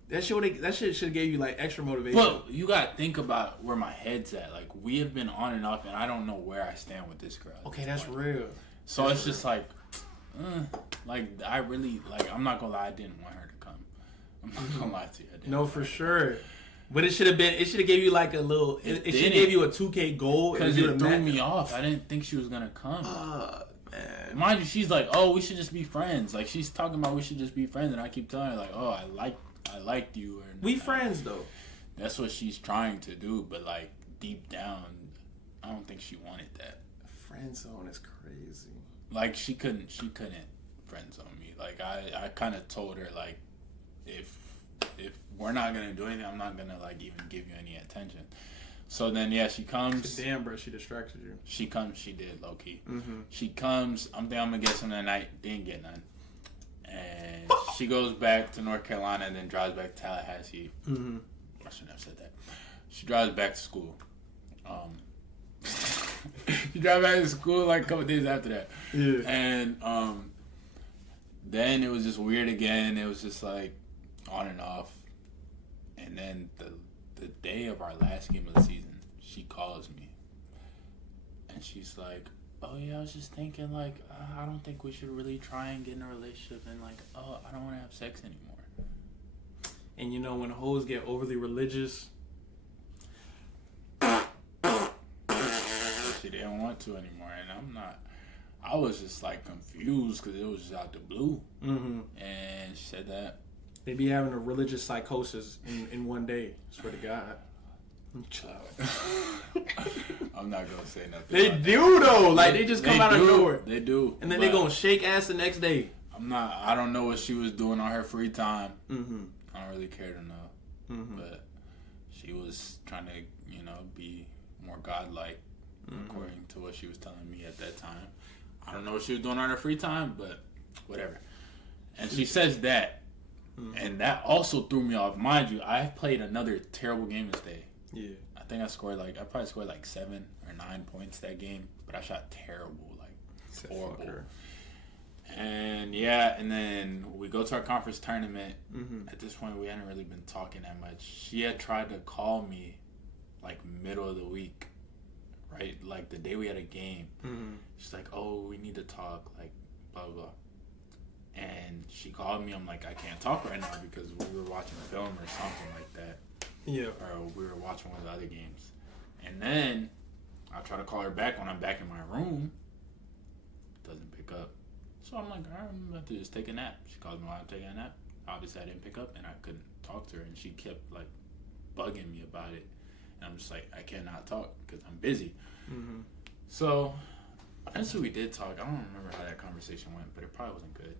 That shit should have gave you, like, extra motivation. But you gotta think about where my head's at. Like, we have been on and off, and I don't know where I stand with this girl. Okay, that's real. So it's just like, I really, like, I'm not gonna lie, I didn't want her to come. I'm not gonna lie to you. No, for sure. But it should have gave you like a little, it should have gave you a 2K goal. Because it threw me off. I didn't think she was gonna come. Man. Mind you, she's like, oh, we should just be friends. Like, she's talking about we should just be friends, and I keep telling her, like, oh, I liked you. Or, we friends, though. That's what she's trying to do, but, like, deep down, I don't think she wanted that. Friend zone is crazy. Like, she couldn't friend zone me. Like, I kind of told her, like, if we're not gonna do anything, I'm not gonna, like, even give you any attention. So then, yeah, she comes. Damn, bro, she distracted you. She comes. She did, low key. Mm-hmm. She comes. I'm thinking I'm gonna get something tonight. Didn't get none. And she goes back to North Carolina and then drives back to Tallahassee. Mm-hmm. I shouldn't have said that. She drives back to school. She drives back to school like a couple days after that. Yeah. And then it was just weird again. It was just like on and off. And then the day of our last game of the season, she calls me. And she's like, oh yeah, I was just thinking, like, I don't think we should really try and get in a relationship. And like, oh, I don't want to have sex anymore. And you know, when hoes get overly religious, she didn't want to anymore. And I'm not. I was just like confused because it was just out the blue. mm-hmm. And she said that. They be having a religious psychosis in one day. Swear to God. I'm not gonna say nothing. They do though. Like they just come out of nowhere. They do. And then they gonna shake ass the next day. I don't know what she was doing on her free time. Mm-hmm. I don't really care to know. Mm-hmm. But she was trying to, be more godlike, according to what she was telling me at that time. I don't know what she was doing on her free time, but whatever. And she says that. Mm-hmm. And that also threw me off. Mind you, I played another terrible game this day. Yeah. I think I probably scored like 7 or 9 points that game, but I shot terrible, like horrible. Fucker. And yeah, and then we go to our conference tournament. Mm-hmm. At this point, we hadn't really been talking that much. She had tried to call me like middle of the week, right? Like the day we had a game. Mm-hmm. She's like, oh, we need to talk, like blah, blah, blah. And she called me. I'm like, I can't talk right now because we were watching a film or something like that. Yeah. Or we were watching one of the other games. And then I try to call her back when I'm back in my room. Doesn't pick up. So I'm like, all right, I'm about to just take a nap. She called me while I'm taking a nap. Obviously, I didn't pick up, and I couldn't talk to her. And she kept, like, bugging me about it, and I'm just like, I cannot talk because I'm busy. Mm-hmm. So eventually we did talk. I don't remember how that conversation went, but it probably wasn't good.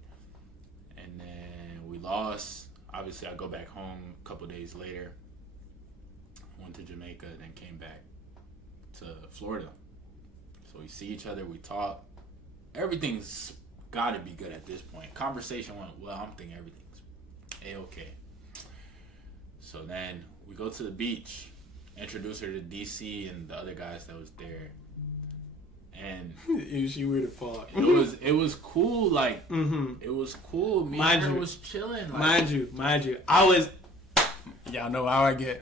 And then we lost. Obviously, I go back home a couple days later. Went to Jamaica, then came back to Florida. So we see each other, we talk. Everything's got to be good at this point. Conversation went well. I'm thinking everything's A-okay. So then we go to the beach, introduce her to DC and the other guys that was there. And she weird as fuck. it was cool. Like it was cool. Me and her was chilling. Like, Mind you, I was. Y'all know how I get.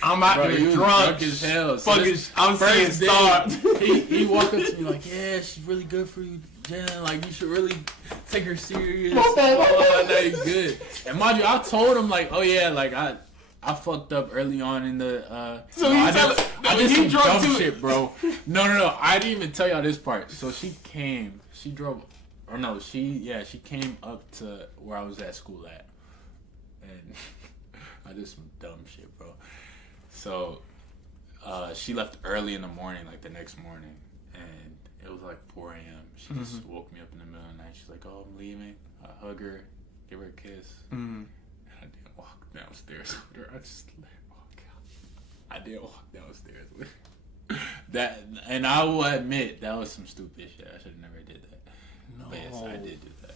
I'm out there you drunk as hell. Fucking, I'm seeing stars. He walked up to me like, yeah, she's really good for you, Jen. Like, you should really take her serious. Oh, no, you good. And mind you, I told him like, oh yeah, like I fucked up early on in the. So no, I did some drunk dumb too. shit, bro. No. I didn't even tell y'all this part. So she came. She drove. Or no, she came up to where I was at school at, and I did some dumb shit, bro. So she left early in the morning, like the next morning, and it was like 4 a.m. She just woke me up in the middle of the night. She's like, "Oh, I'm leaving." I hug her, give her a kiss. And I didn't walk downstairs with her. I just let her walk out. I didn't walk downstairs with her. That, and I will admit that was some stupid shit. I should have never did that. No. But yes, I did do that.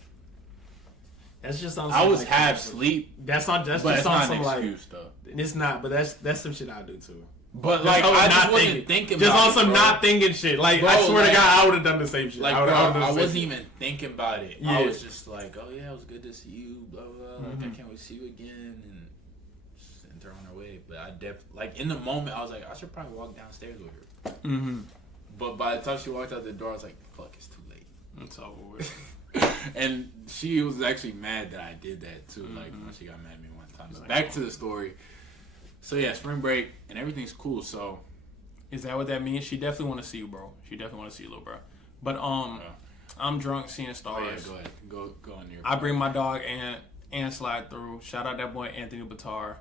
That's just on. I was like, half asleep. That's not. That's But just it's on not some an like. excuse though. It's not, but that's some shit I do too. But like I was I not just wasn't thinking just about on some it, bro. not thinking shit. Like Bro, I swear like- to God, I would have done the same shit. Like, I bro, would've done the I same wasn't shit. even thinking about it. Yeah. I was just like, oh yeah, it was good to see you, blah blah. Like, I can't wait to see you again, and sent her on her way. But I like in the moment, I was like, I should probably walk downstairs with her. But by the time she walked out the door, I was like, fuck, it's too late. It's over with. And she was actually mad that I did that too. Like when she got mad at me one time. But back to the story. So yeah, spring break and everything's cool. So Is that what that means? She definitely want to see you, bro. She definitely want to see you, little bro. But I'm drunk seeing oh stars. yeah, go ahead, go on your. I bring my dog and slide through. Shout out that boy Anthony Batar.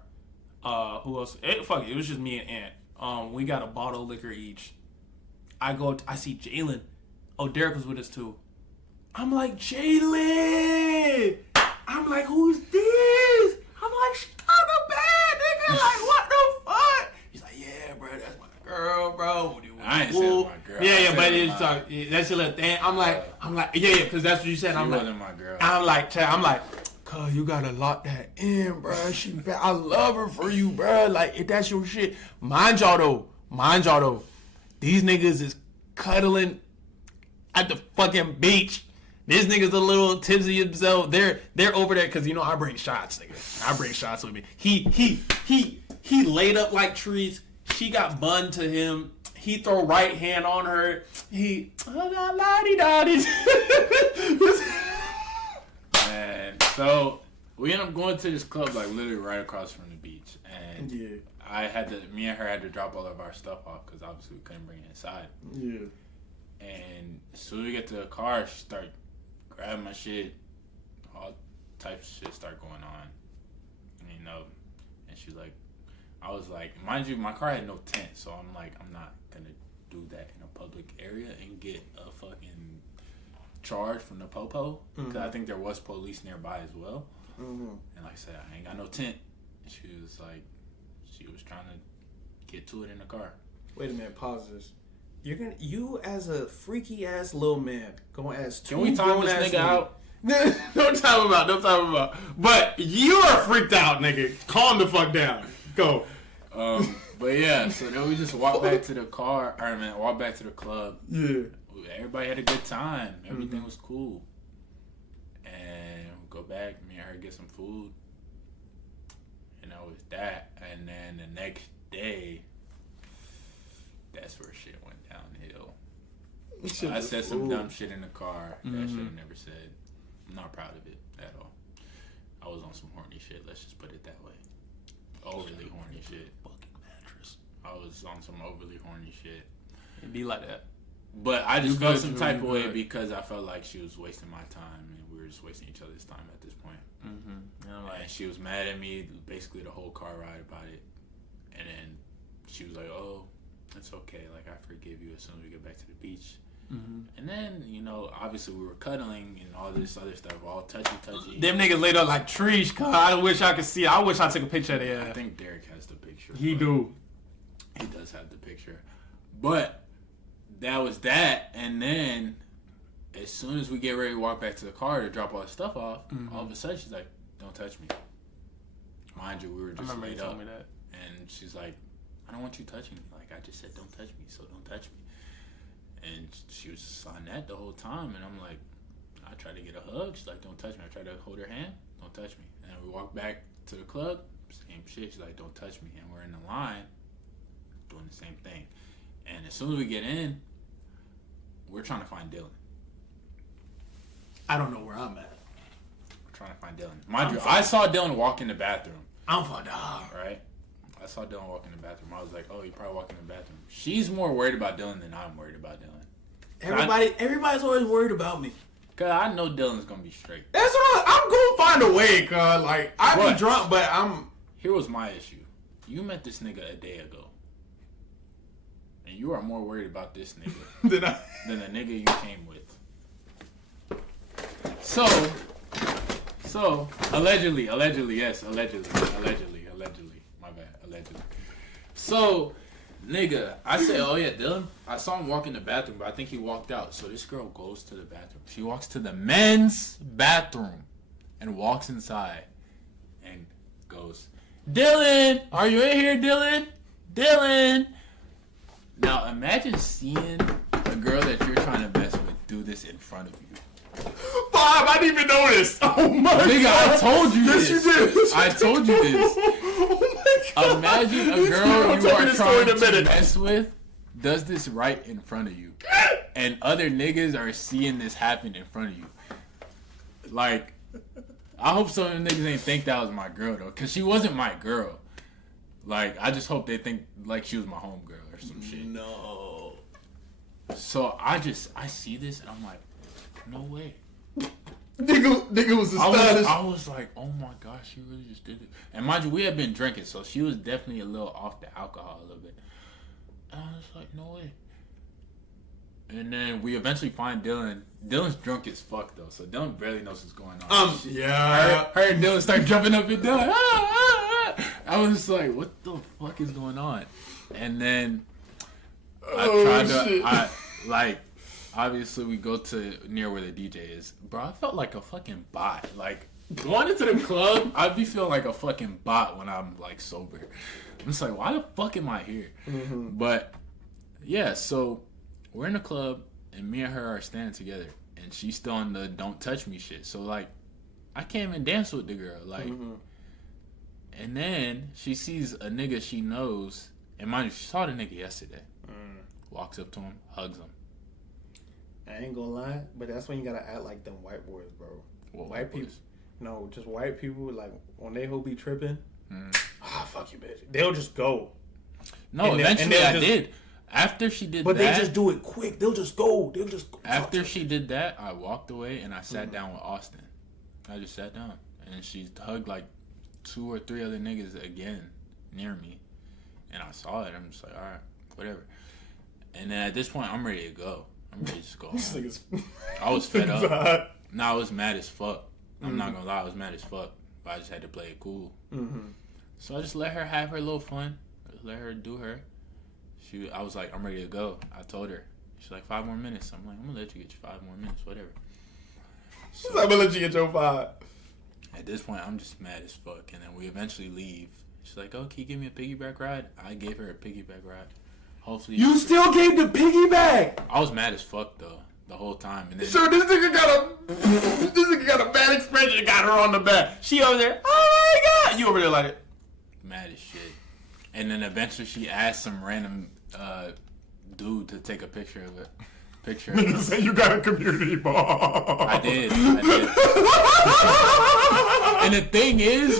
Who else? Fuck it. It was just me and Ant. We got a bottle of liquor each. I see Jalen. Oh, Derek was with us too. I'm like, Jalen. I'm like, who's this? I'm like, shut the bed, nigga. Like, what the fuck? He's like, yeah, bro, that's my girl, bro. I ain't saying my girl. I Yeah, said but my- it's that's your little thing. I'm like, yeah, because that's what you said. She I'm like, wasn't my girl. I'm like, cuz you gotta lock that in, bro. I love her for you, bro. Like, if that's your shit. Mind y'all though, these niggas is cuddling at the fucking beach. This nigga's a little tipsy himself. They're over there because I bring shots, nigga. I bring shots with me. He laid up like trees. She got bun to him. He throw right hand on her. And so we end up going to this club like literally right across from the beach, and Yeah. me and her had to drop all of our stuff off because obviously we couldn't bring it inside. Yeah. And as soon as we get to the car, she start grabbing my shit, all types of shit start going on, and she's like, I was like, mind you, my car had no tent, so I'm like, I'm not gonna do that in a public area and get a fucking charge from the popo because I think there was police nearby as well. And like I said, I ain't got no tent. And she was like, she was trying to get to it in the car. Wait a minute, pause this. You as a freaky ass little man gonna ask two Can we time this grown-ass nigga men- out? Don't time him out. But you are freaked out, nigga. Calm the fuck down. Go. But yeah, so then we just walked back to the car, walked back to the club. Yeah. Everybody had a good time. Everything was cool. And we go back, me and her get some food. And that was that. And then the next day, that's where shit went downhill. I said some dumb shit in the car that I should have never said. I'm not proud of it at all. I was on some horny shit, let's just put it that way. Overly horny shit. Fucking mattress. I was on some overly horny shit. It be like that. But I just You felt good, some Drew, type you of way good. because I felt like she was wasting my time and we were just wasting each other's time at this point. And I'm And like, she was mad at me basically the whole car ride about it. And then she was like, "Oh, it's okay. Like, I forgive you as soon as we get back to the beach." Mm-hmm. And then, you know, obviously we were cuddling and all this other stuff, all touchy. Them niggas laid up like trees, cuz. I wish I could see. I wish I took a picture of that. I think Derek has the picture. He do. He does have the picture. But that was that. And then as soon as we get ready to walk back to the car to drop all the stuff off, all of a sudden she's like, "Don't touch me." Mind you, we were just laid up. Me that. And she's like, "I don't want you touching me. Like, I just said don't touch me, so don't touch me." And she was just on that the whole time. And I'm like, I tried to get a hug. She's like, "Don't touch me." I tried to hold her hand. "Don't touch me." And then we walked back to the club. Same shit. She's like, "Don't touch me." And we're in the line doing the same thing. And as soon as we get in, we're trying to find Dylan. I don't know where I'm at. We're trying to find Dylan. Mind you, I saw Dylan walk in the bathroom. I'm fucked up. Right? I saw Dylan walk in the bathroom. I was like, "Oh, he probably walked in the bathroom." She's more worried about Dylan than I'm worried about Dylan. Everybody's always worried about me. Cause I know Dylan's gonna be straight. That's what I'm gonna find a way, cuz. Like, I be drunk, but I'm... Here was my issue. You met this nigga a day ago. And you are more worried about this nigga than the nigga you came with. So, allegedly, yes, allegedly, my bad, allegedly. So, nigga, I say, "Oh yeah, Dylan." I saw him walk in the bathroom, but I think he walked out. So this girl goes to the bathroom. She walks to the men's bathroom and walks inside and goes, "Dylan, are you in here, Dylan? Dylan." Now imagine seeing a girl that you're trying to mess with do this in front of you. Bob, I didn't even notice. Oh my nigga, God. I told you yes, this. You did. I told you this. Oh my God. Imagine a girl you are trying to mess with does this right in front of you. And other niggas are seeing this happen in front of you. Like, I hope some of them niggas ain't think that was my girl, though. Because she wasn't my girl. Like, I just hope they think, like, she was my homegirl or some shit. No. So, I see this, and I'm like, no way. Nigga was astonished. I was like, oh my gosh, she really just did it. And mind you, we had been drinking, so she was definitely a little off the alcohol a little bit. And I was like, no way. And then we eventually find Dylan. Dylan's drunk as fuck though, so Dylan barely knows what's going on. Yeah. Her and Dylan start jumping up and down. I was just like, what the fuck is going on? And then obviously we go to near where the DJ is. Bro, I felt like a fucking bot. Like, going into the club, I'd be feeling like a fucking bot when I'm like sober. I'm just like, why the fuck am I here? Mm-hmm. But yeah, so we're in the club and me and her are standing together and she's still on the don't touch me shit. So like, I can't even dance with the girl. Like, and then she sees a nigga she knows, and mind you, she saw the nigga yesterday. Walks up to him, hugs him. I ain't gonna lie, but that's when you gotta act like them white boys, bro. What white people? No, just white people. Like when they whole be tripping, fuck you, bitch. They'll just go. No, and eventually I did. After she did that, but they just do it quick. They'll just go. After she did that, I walked away and I sat down with Austin. I just sat down and she hugged like 2 or 3 other niggas again near me, and I saw it. I'm just like, all right, whatever. And then at this point, I'm ready to go. I'm ready to just go home. I was fed up. I was mad as fuck. I'm not gonna lie, I was mad as fuck. But I just had to play it cool. So I just let her have her little fun. Just let her do her. I was like, I'm ready to go. I told her. She's like, 5 more minutes. I'm like, I'm gonna let you get your 5 more minutes, whatever. So, I'm gonna let you get your 5. At this point, I'm just mad as fuck. And then we eventually leave. She's like, oh, can you give me a piggyback ride? I gave her a piggyback ride. Hopefully, you still gave the piggyback. I was mad as fuck though the whole time. And then sure, this nigga got a bad expression. Got her on the back. She over there. Oh my God! You over there like mad as shit. And then eventually she asked some random dude to take a picture of it. Nigga say you got a community ball. I did. And the thing is,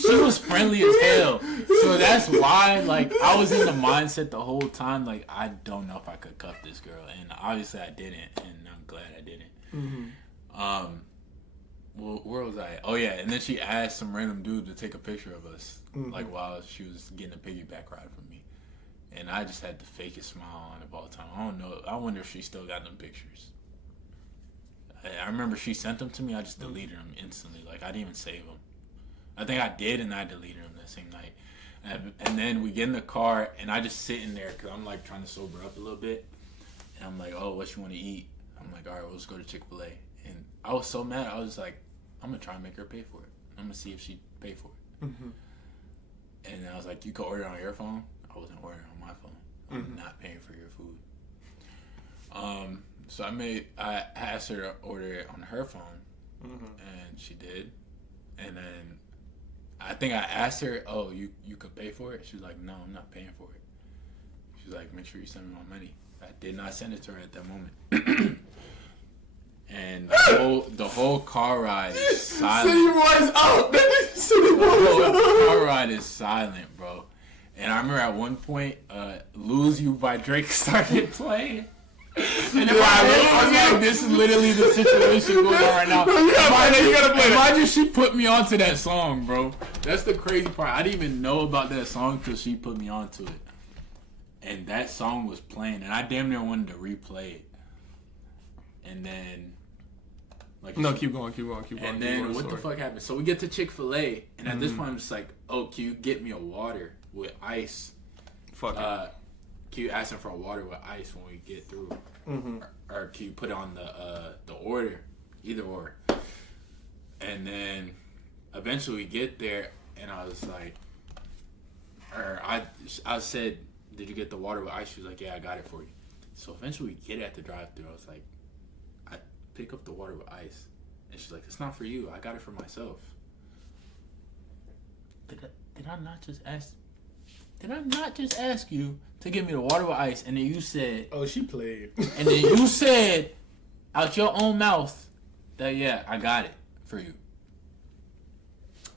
she was friendly as hell. So that's why, like, I was in the mindset the whole time, like, I don't know if I could cuff this girl. And obviously I didn't, and I'm glad I didn't. Well, where was I? Oh yeah, and then she asked some random dude to take a picture of us, like while she was getting a piggyback ride from me, and I just had the fakest smile on it all the time. I don't know. I wonder if she still got them pictures. I remember she sent them to me. I just deleted them instantly. Like I didn't even save them. I think I did, and I deleted them that same night. And then we get in the car, and I just sit in there because I'm like trying to sober up a little bit, and I'm like, oh, what you want to eat? I'm like, all right, well, let's go to Chick-fil-A. And I was so mad. I was like, I'm going to try and make her pay for it. I'm going to see if she'd pay for it. And I was like, you can order on your phone? I wasn't ordering on my phone. I'm not paying for your food. So I asked her to order it on her phone. And she did. And then I think I asked her, oh, you could pay for it? She was like, no, I'm not paying for it. She was like, make sure you send me my money. I did not send it to her at that moment. And the whole car ride is silent. City Boys out, baby. City The Boys whole out. car ride is silent, bro. And I remember at one point, "Lose You" by Drake started playing. And in my head, I was like, this is literally the situation going on right now. You gotta play that. Imagine she put me onto that song, bro. That's the crazy part. I didn't even know about that song till she put me onto it. And that song was playing, and I damn near wanted to replay it. And then... No, keep going. And then what the fuck happened? So we get to Chick-fil-A, and at this point I'm just like, oh, can you get me a water with ice? Fuck it. Can you ask him for a water with ice when we get through? Or can you put it on the order? Either or. And then eventually we get there, and I was like, I said, did you get the water with ice? She was like, yeah, I got it for you. So eventually we get at the drive-thru. I was like, pick up the water with ice. And she's like, it's not for you. I got it for myself. Did I not just ask you to give me the water with ice, and then you said... Oh, she played. And then you said out your own mouth that, yeah, I got it for you.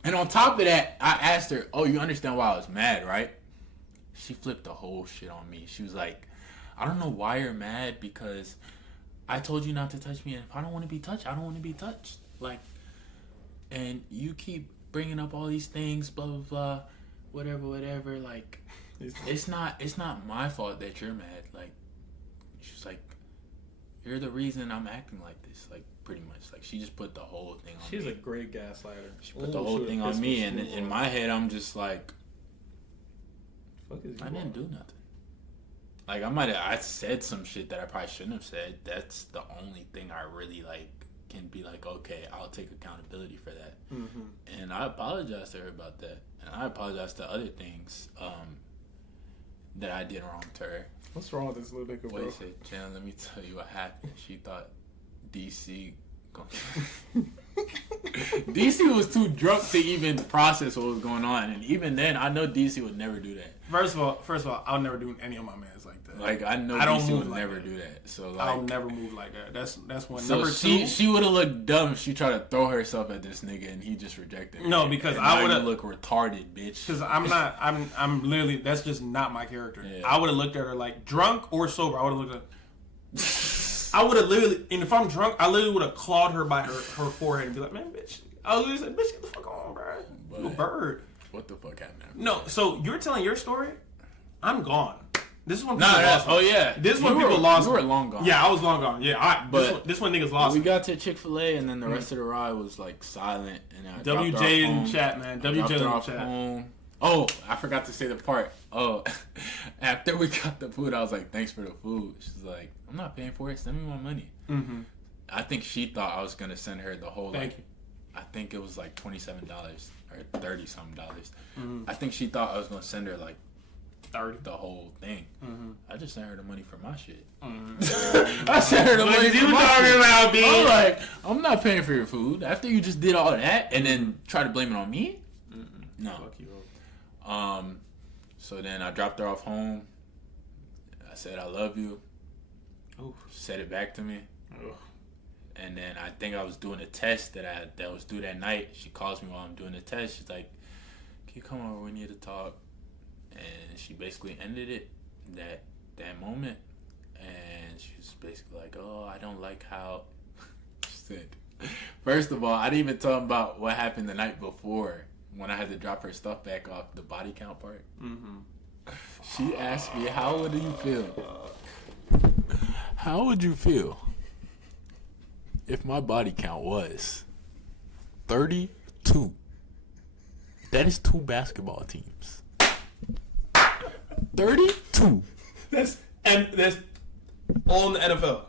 And on top of that, I asked her, oh, you understand why I was mad, right? She flipped the whole shit on me. She was like, I don't know why you're mad, because... I told you not to touch me, and if I don't want to be touched, I don't want to be touched. Like, and you keep bringing up all these things, blah blah blah, whatever. Like, it's not my fault that you're mad. Like, she's like, you're the reason I'm acting like this. Like, pretty much. Like, she just put the whole thing on me. She's a great gaslighter. She put the whole thing on me, and in my head, I'm just like, I didn't do nothing. Like, I said some shit that I probably shouldn't have said. That's the only thing I really, like, can be like, okay, I'll take accountability for that. And I apologize to her about that. And I apologize to other things that I did wrong to her. What's wrong with this little nigga, bro? Wait a second, Jan, let me tell you what happened. She thought DC... DC was too drunk to even process what was going on. And even then, I know DC would never do that. First of all, I'll never do any of my mans like that. Like, I know DC would never do that. So, like, I'll never move like that. That's one. So Number two, she would have looked dumb if she tried to throw herself at this nigga and he just rejected her. No, because and I now would have look retarded, bitch. Because I'm literally, that's just not my character. Yeah. I would have looked at her like drunk or sober. I would have looked at. I would have literally, and if I'm drunk, I literally would have clawed her by her forehead and be like, man, bitch. I would literally say, bitch, get the fuck on, bro. You a bird. What the fuck happened? No, so you're telling your story. I'm gone. This is when No, people lost me. oh yeah. This is when people lost You me. were long gone. Yeah, I was long gone. Yeah, But this one niggas lost we me. got to Chick-fil-A and then the rest of the ride was like silent. And I dropped her WJ off in home. the chat, man. I dropped WJ her in the off chat. home. Oh, I forgot to say the part. Oh, after we got the food, I was like, thanks for the food. She's like, I'm not paying for it. Send me my money. Mm-hmm. I think she thought I was going to send her the whole, Thank like, you. I think it was like $27 or $30-something. Mm-hmm. I think she thought I was going to send her like 30. the whole thing. Mm-hmm. I just sent her the money for my shit. Mm-hmm. I sent her the money for my shit. about, I'm like, I'm not paying for your food. After you just did all that and then try to blame it on me? No. Fuck you. So then I dropped her off home. I said, I love you. Oof. She said it back to me. Ugh. And then I think I was doing a test that was due that night. She calls me while I'm doing the test. She's like, can you come over? We need to talk. And she basically ended it that moment. And she was basically like, oh, I don't like how... She said, First of all, I didn't even tell him about what happened the night before when I had to drop her stuff back off, the body count part. She asked me, how would you feel? How would you feel if my body count was 32? That is 2 basketball teams. 32. That's all in the NFL.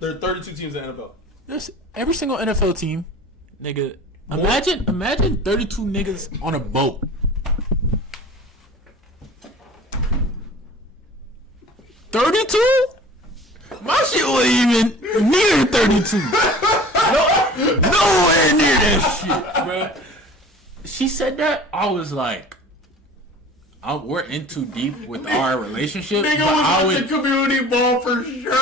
There are 32 teams in the NFL. There's every single NFL team, nigga. Imagine 32 niggas on a boat. 32? My shit wasn't even near 32. Nowhere near that shit, bro. She said that, I was like, we're in too deep with our relationship. Nigga but was I with would the community ball for sure.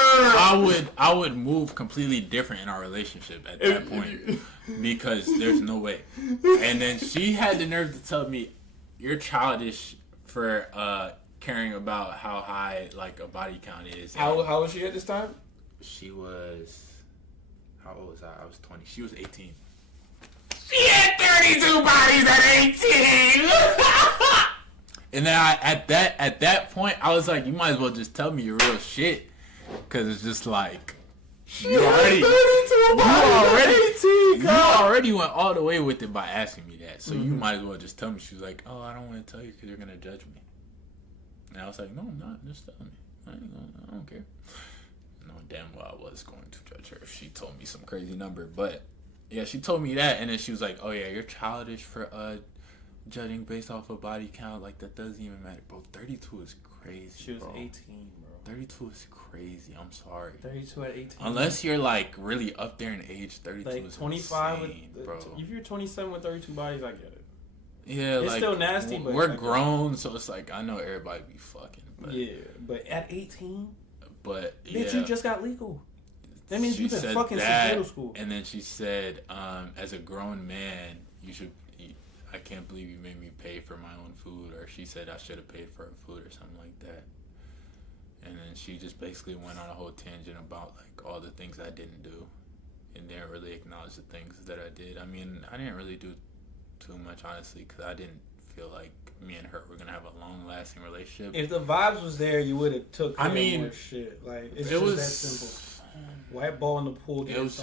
I would move completely different in our relationship at that point because there's no way. And then she had the nerve to tell me, "You're childish for caring about how high like a body count is." How was she at this time? She was, how old was I? I was 20. She was 18. She had 32 bodies at 18. And then at that point, I was like, you might as well just tell me your real shit, cause it's just like you already went all the way with it by asking me that. So you might as well just tell me. She was like, oh, I don't want to tell you because you're gonna judge me. And I was like, no, I'm not. Just tell me. I don't care. No, damn well I was going to judge her if she told me some crazy number. But yeah, she told me that, and then she was like, oh yeah, you're childish for judging based off of body count. Like, that doesn't even matter, bro. 32 is crazy. She was bro. 18, bro. 32 is crazy. I'm sorry. 32 at 18. Unless you're like really up there in age, 32 like is 25 insane, bro. If you're 27 with 32 bodies, I get it. Yeah, it's like, still nasty, but we're grown, so it's like I know everybody be fucking. But, yeah, but at 18, but bitch, yeah, you just got legal. That means you've been said fucking that, since middle school. And then she said, as a grown man, you should. I can't believe you made me pay for my own food, or she said I should have paid for her food or something like that. And then she just basically went on a whole tangent about like all the things I didn't do, and didn't really acknowledge the things that I did. I mean, I didn't really do too much, honestly, because I didn't feel like me and her were gonna have a long-lasting relationship. If the vibes was there, you would have took. I mean, more shit. Like it's it just was that simple. White ball in the pool. It was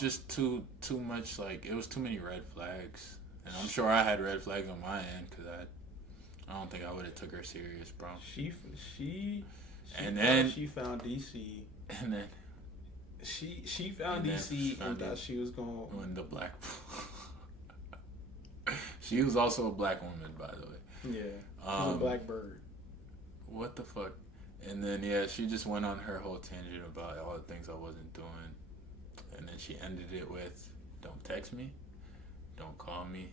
just too much. Like, it was too many red flags, and I'm sure I had red flags on my end because I don't think I would have took her serious, bro. And then she found DC. And then she found DC and thought she was going to win the black. She was also a black woman, by the way. Yeah, she's a black bird. What the fuck? And then yeah, she just went on her whole tangent about all the things I wasn't doing, and then she ended it with, "Don't text me, don't call me,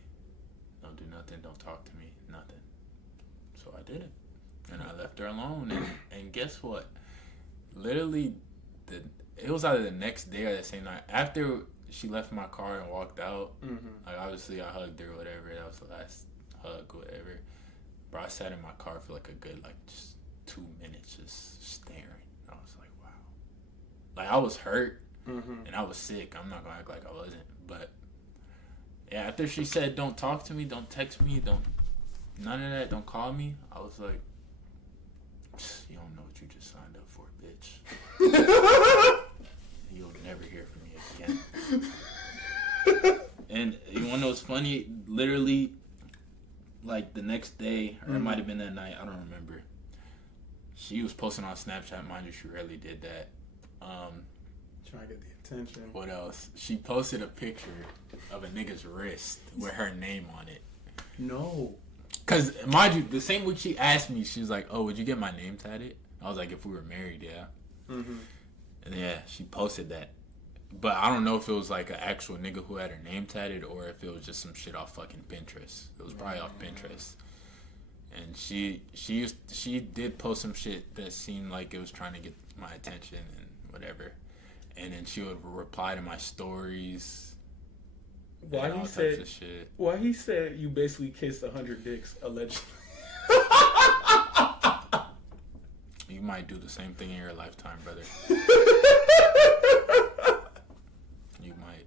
don't do nothing, don't talk to me, nothing." So I didn't, and I left her alone. And guess what? Literally, it was either the next day or the same night after she left my car and walked out. Like, obviously I hugged her, whatever. That was the last hug, whatever. Bro, I sat in my car for like a good just 2 minutes just staring. I was like, wow. Like, I was hurt and I was sick. I'm not gonna act like I wasn't. But yeah, after she said, "Don't talk to me, don't text me, none of that, don't call me," I was like, you don't know what you just signed up for, bitch. You'll never hear from me again. And you wanna know what's funny? Literally, like the next day, or it might have been that night, I don't remember. She was posting on Snapchat. Mind you, she rarely did that. Trying to get the attention. What else? She posted a picture of a nigga's wrist with her name on it. No. Cause mind you, the same week she asked me, she was like, "Oh, would you get my name tatted?" I was like, "If we were married, yeah." And yeah, she posted that. But I don't know if it was like an actual nigga who had her name tatted or if it was just some shit off fucking Pinterest. It was probably off Pinterest. And she did post some shit that seemed like it was trying to get my attention and whatever. And then she would reply to my stories. Why he said you basically kissed 100 dicks, allegedly. You might do the same thing in your lifetime, brother. You might.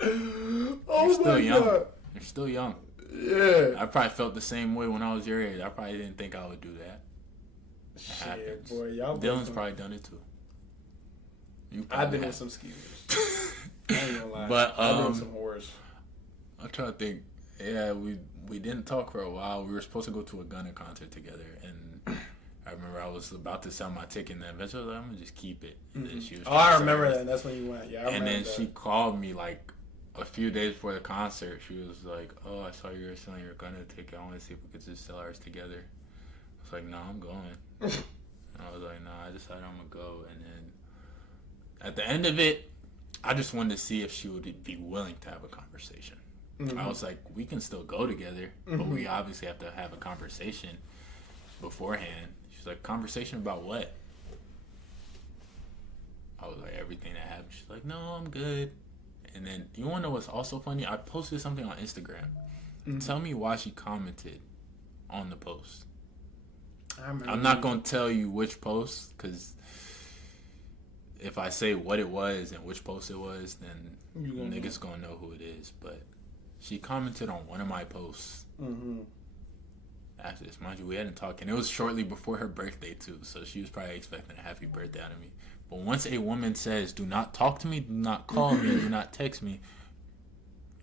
Oh You're still my young. God. You're still young. Yeah. I probably felt the same way when I was your age. I probably didn't think I would do that. Shit, happens. boy, y'all. Dylan's probably done it too. You I've probably been have. with some skeezers. I ain't gonna lie. But, I've been with some whores. I'm trying to think. Yeah, we didn't talk for a while. We were supposed to go to a Gunna concert together, and I remember I was about to sell my ticket, and then eventually I was like, I'm gonna just keep it. And then she was Oh, trying I to remember sell that. hers. That's when you went. Yeah, I remember And then that. she called me like a few days before the concert. She was like, "Oh, I saw you were selling your Gunna ticket. I want to see if we could just sell ours together." I was like, "No, I'm going." And I was like, "No, I decided I'm gonna go." And then at the end of it, I just wanted to see if she would be willing to have a conversation. I was like, we can still go together, but we obviously have to have a conversation beforehand. She's like, conversation about what? I was like, everything that happened. She's like, no, I'm good. And then, you want to know what's also funny? I posted something on Instagram. Tell me why she commented on the post. I'm not going to tell you which post, because if I say what it was and which post it was, then niggas going to know who it is. But she commented on one of my posts. After this, mind you, we hadn't talked, and it was shortly before her birthday too, so she was probably expecting a happy birthday out of me. But once a woman says, do not talk to me, do not call me, do not text me,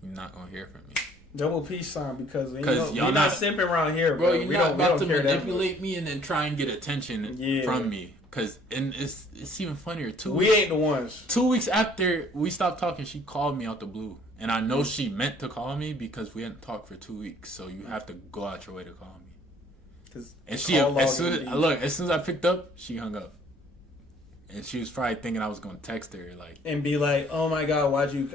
you're not going to hear from me. Double peace sign, because y'all you're not simping around here, Bro, bro. you're we not don't, about to we don't care manipulate me and then try and get attention from me. Because it's even funnier. We ain't the ones. 2 weeks after we stopped talking, she called me out the blue. And I know she meant to call me because we hadn't talked for 2 weeks. So you have to go out your way to call me. And she, as soon as I picked up, she hung up. And she was probably thinking I was going to text her. And be like, oh my God, why'd you...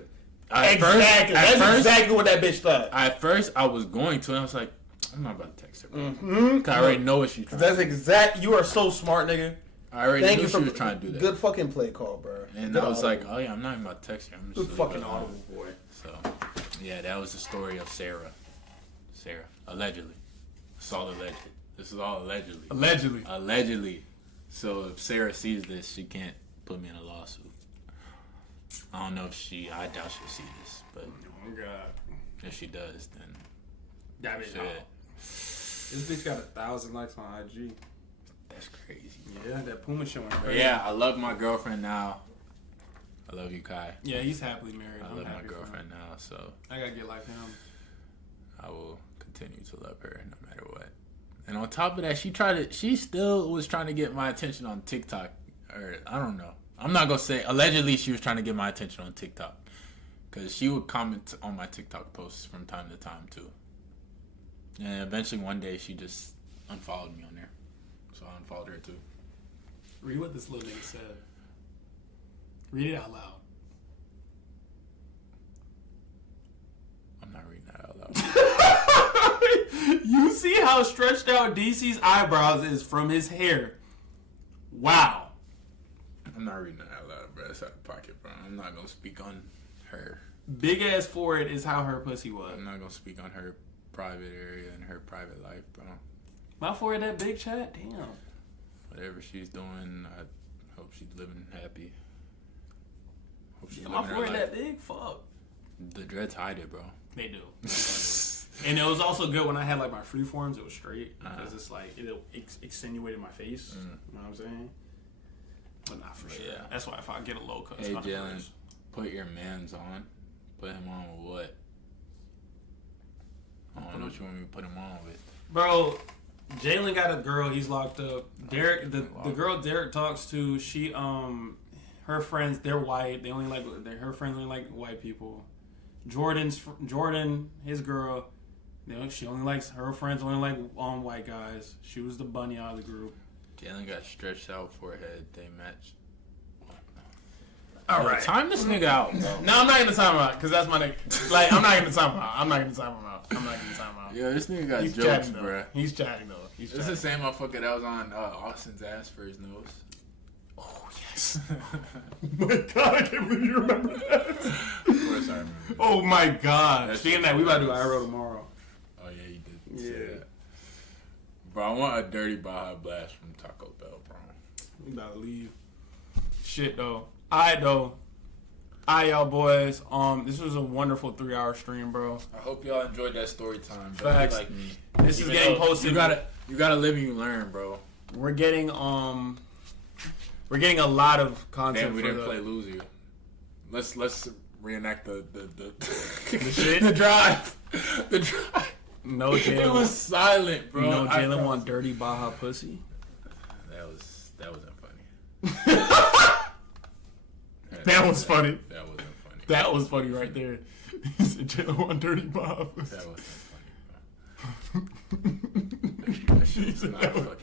Exactly. That's exactly what that bitch thought. At first, I was going to, and I was like, I'm not about to text her, bro. Because I already know what she's trying to do. That's exact. You are so smart, nigga. I already knew she was trying to do that. Good fucking play call, bro. And I was like, oh yeah, I'm not even about to text her. I'm just good fucking audible, boy. So, yeah, that was the story of Sarah. Allegedly. It's all alleged. This is all allegedly. Allegedly. So if Sarah sees this, she can't put me in a lawsuit. I don't know if I doubt she'll see this, but Oh God. if she does, then That is shit. This bitch got 1,000 likes on IG. That's crazy. Yeah, that Puma showing. But yeah, I love my girlfriend now. I love you, Kai. Yeah, he's happily married. I love my girlfriend now, so I gotta get like him. I will continue to love her no matter what. And on top of that, she still was trying to get my attention on TikTok. Or, I don't know. I'm not going to say, allegedly she was trying to get my attention on TikTok. Because she would comment on my TikTok posts from time to time, too. And eventually one day she just unfollowed me on there. So I unfollowed her, too. Read what this little nigga said. Read it out loud. I'm not reading that out loud. You see how stretched out DC's eyebrows is from his hair. Wow. I'm not reading that out loud, bro. That's out of pocket, bro. I'm not going to speak on her. Big ass forehead is how her pussy was. I'm not going to speak on her private area and her private life, bro. My forehead that big, chat? Damn. Whatever she's doing, I hope she's living happy. Hope she's Yeah, my living her forehead life. that big? Fuck. The dreads hide it, bro. They do. And it was also good when I had like my free forms, it was straight. Because it's like, it extenuated my face. You know what I'm saying? But not for sure. Yeah. That's why if I get a low cut, Hey, it's Jalen, $100. put your mans on. Put him on with what? I don't know what you want me to put him on with. Bro, Jalen got a girl. He's locked up. Derek, the girl Derek talks to, she her friends, they're white. They only like her friends only like white people. Jordan, his girl, she only likes her friends only like white guys. She was the bunny out of the group. Jalen got stretched out forehead. They matched. All Yo, right. time this nigga out, bro. No, I'm not gonna time him out because that's my nigga. Like, I'm not gonna time him out. I'm not gonna time him out. Yo, this nigga got He's jokes, chatting bro. though. He's chatting though. This is the same motherfucker that was on Austin's ass for his nose. Oh yes. My God, I can't believe you remember that. Of course I remember. Oh my God. That's Speaking of that, we about to do IRO tomorrow. Oh, yeah, you did. Yeah. Say that. Bro, I want a dirty Baja Blast from Taco Bell, bro. We about to leave. Shit though. Alright though. All right, y'all boys. This was a wonderful 3-hour stream, bro. I hope y'all enjoyed that story time. Bro. Facts. Like me. This is getting posted. You gotta live and you learn, bro. We're getting a lot of content. Damn, we for didn't the, play Lose You. Let's reenact the shit? the drive. The drive. No It Jalen. was silent, bro. No Jalen want dirty Baja pussy. That wasn't funny. That was funny. That wasn't funny. That was funny right there. He said Jalen want dirty Baja pussy. That wasn't funny, bro. That shit was not funny.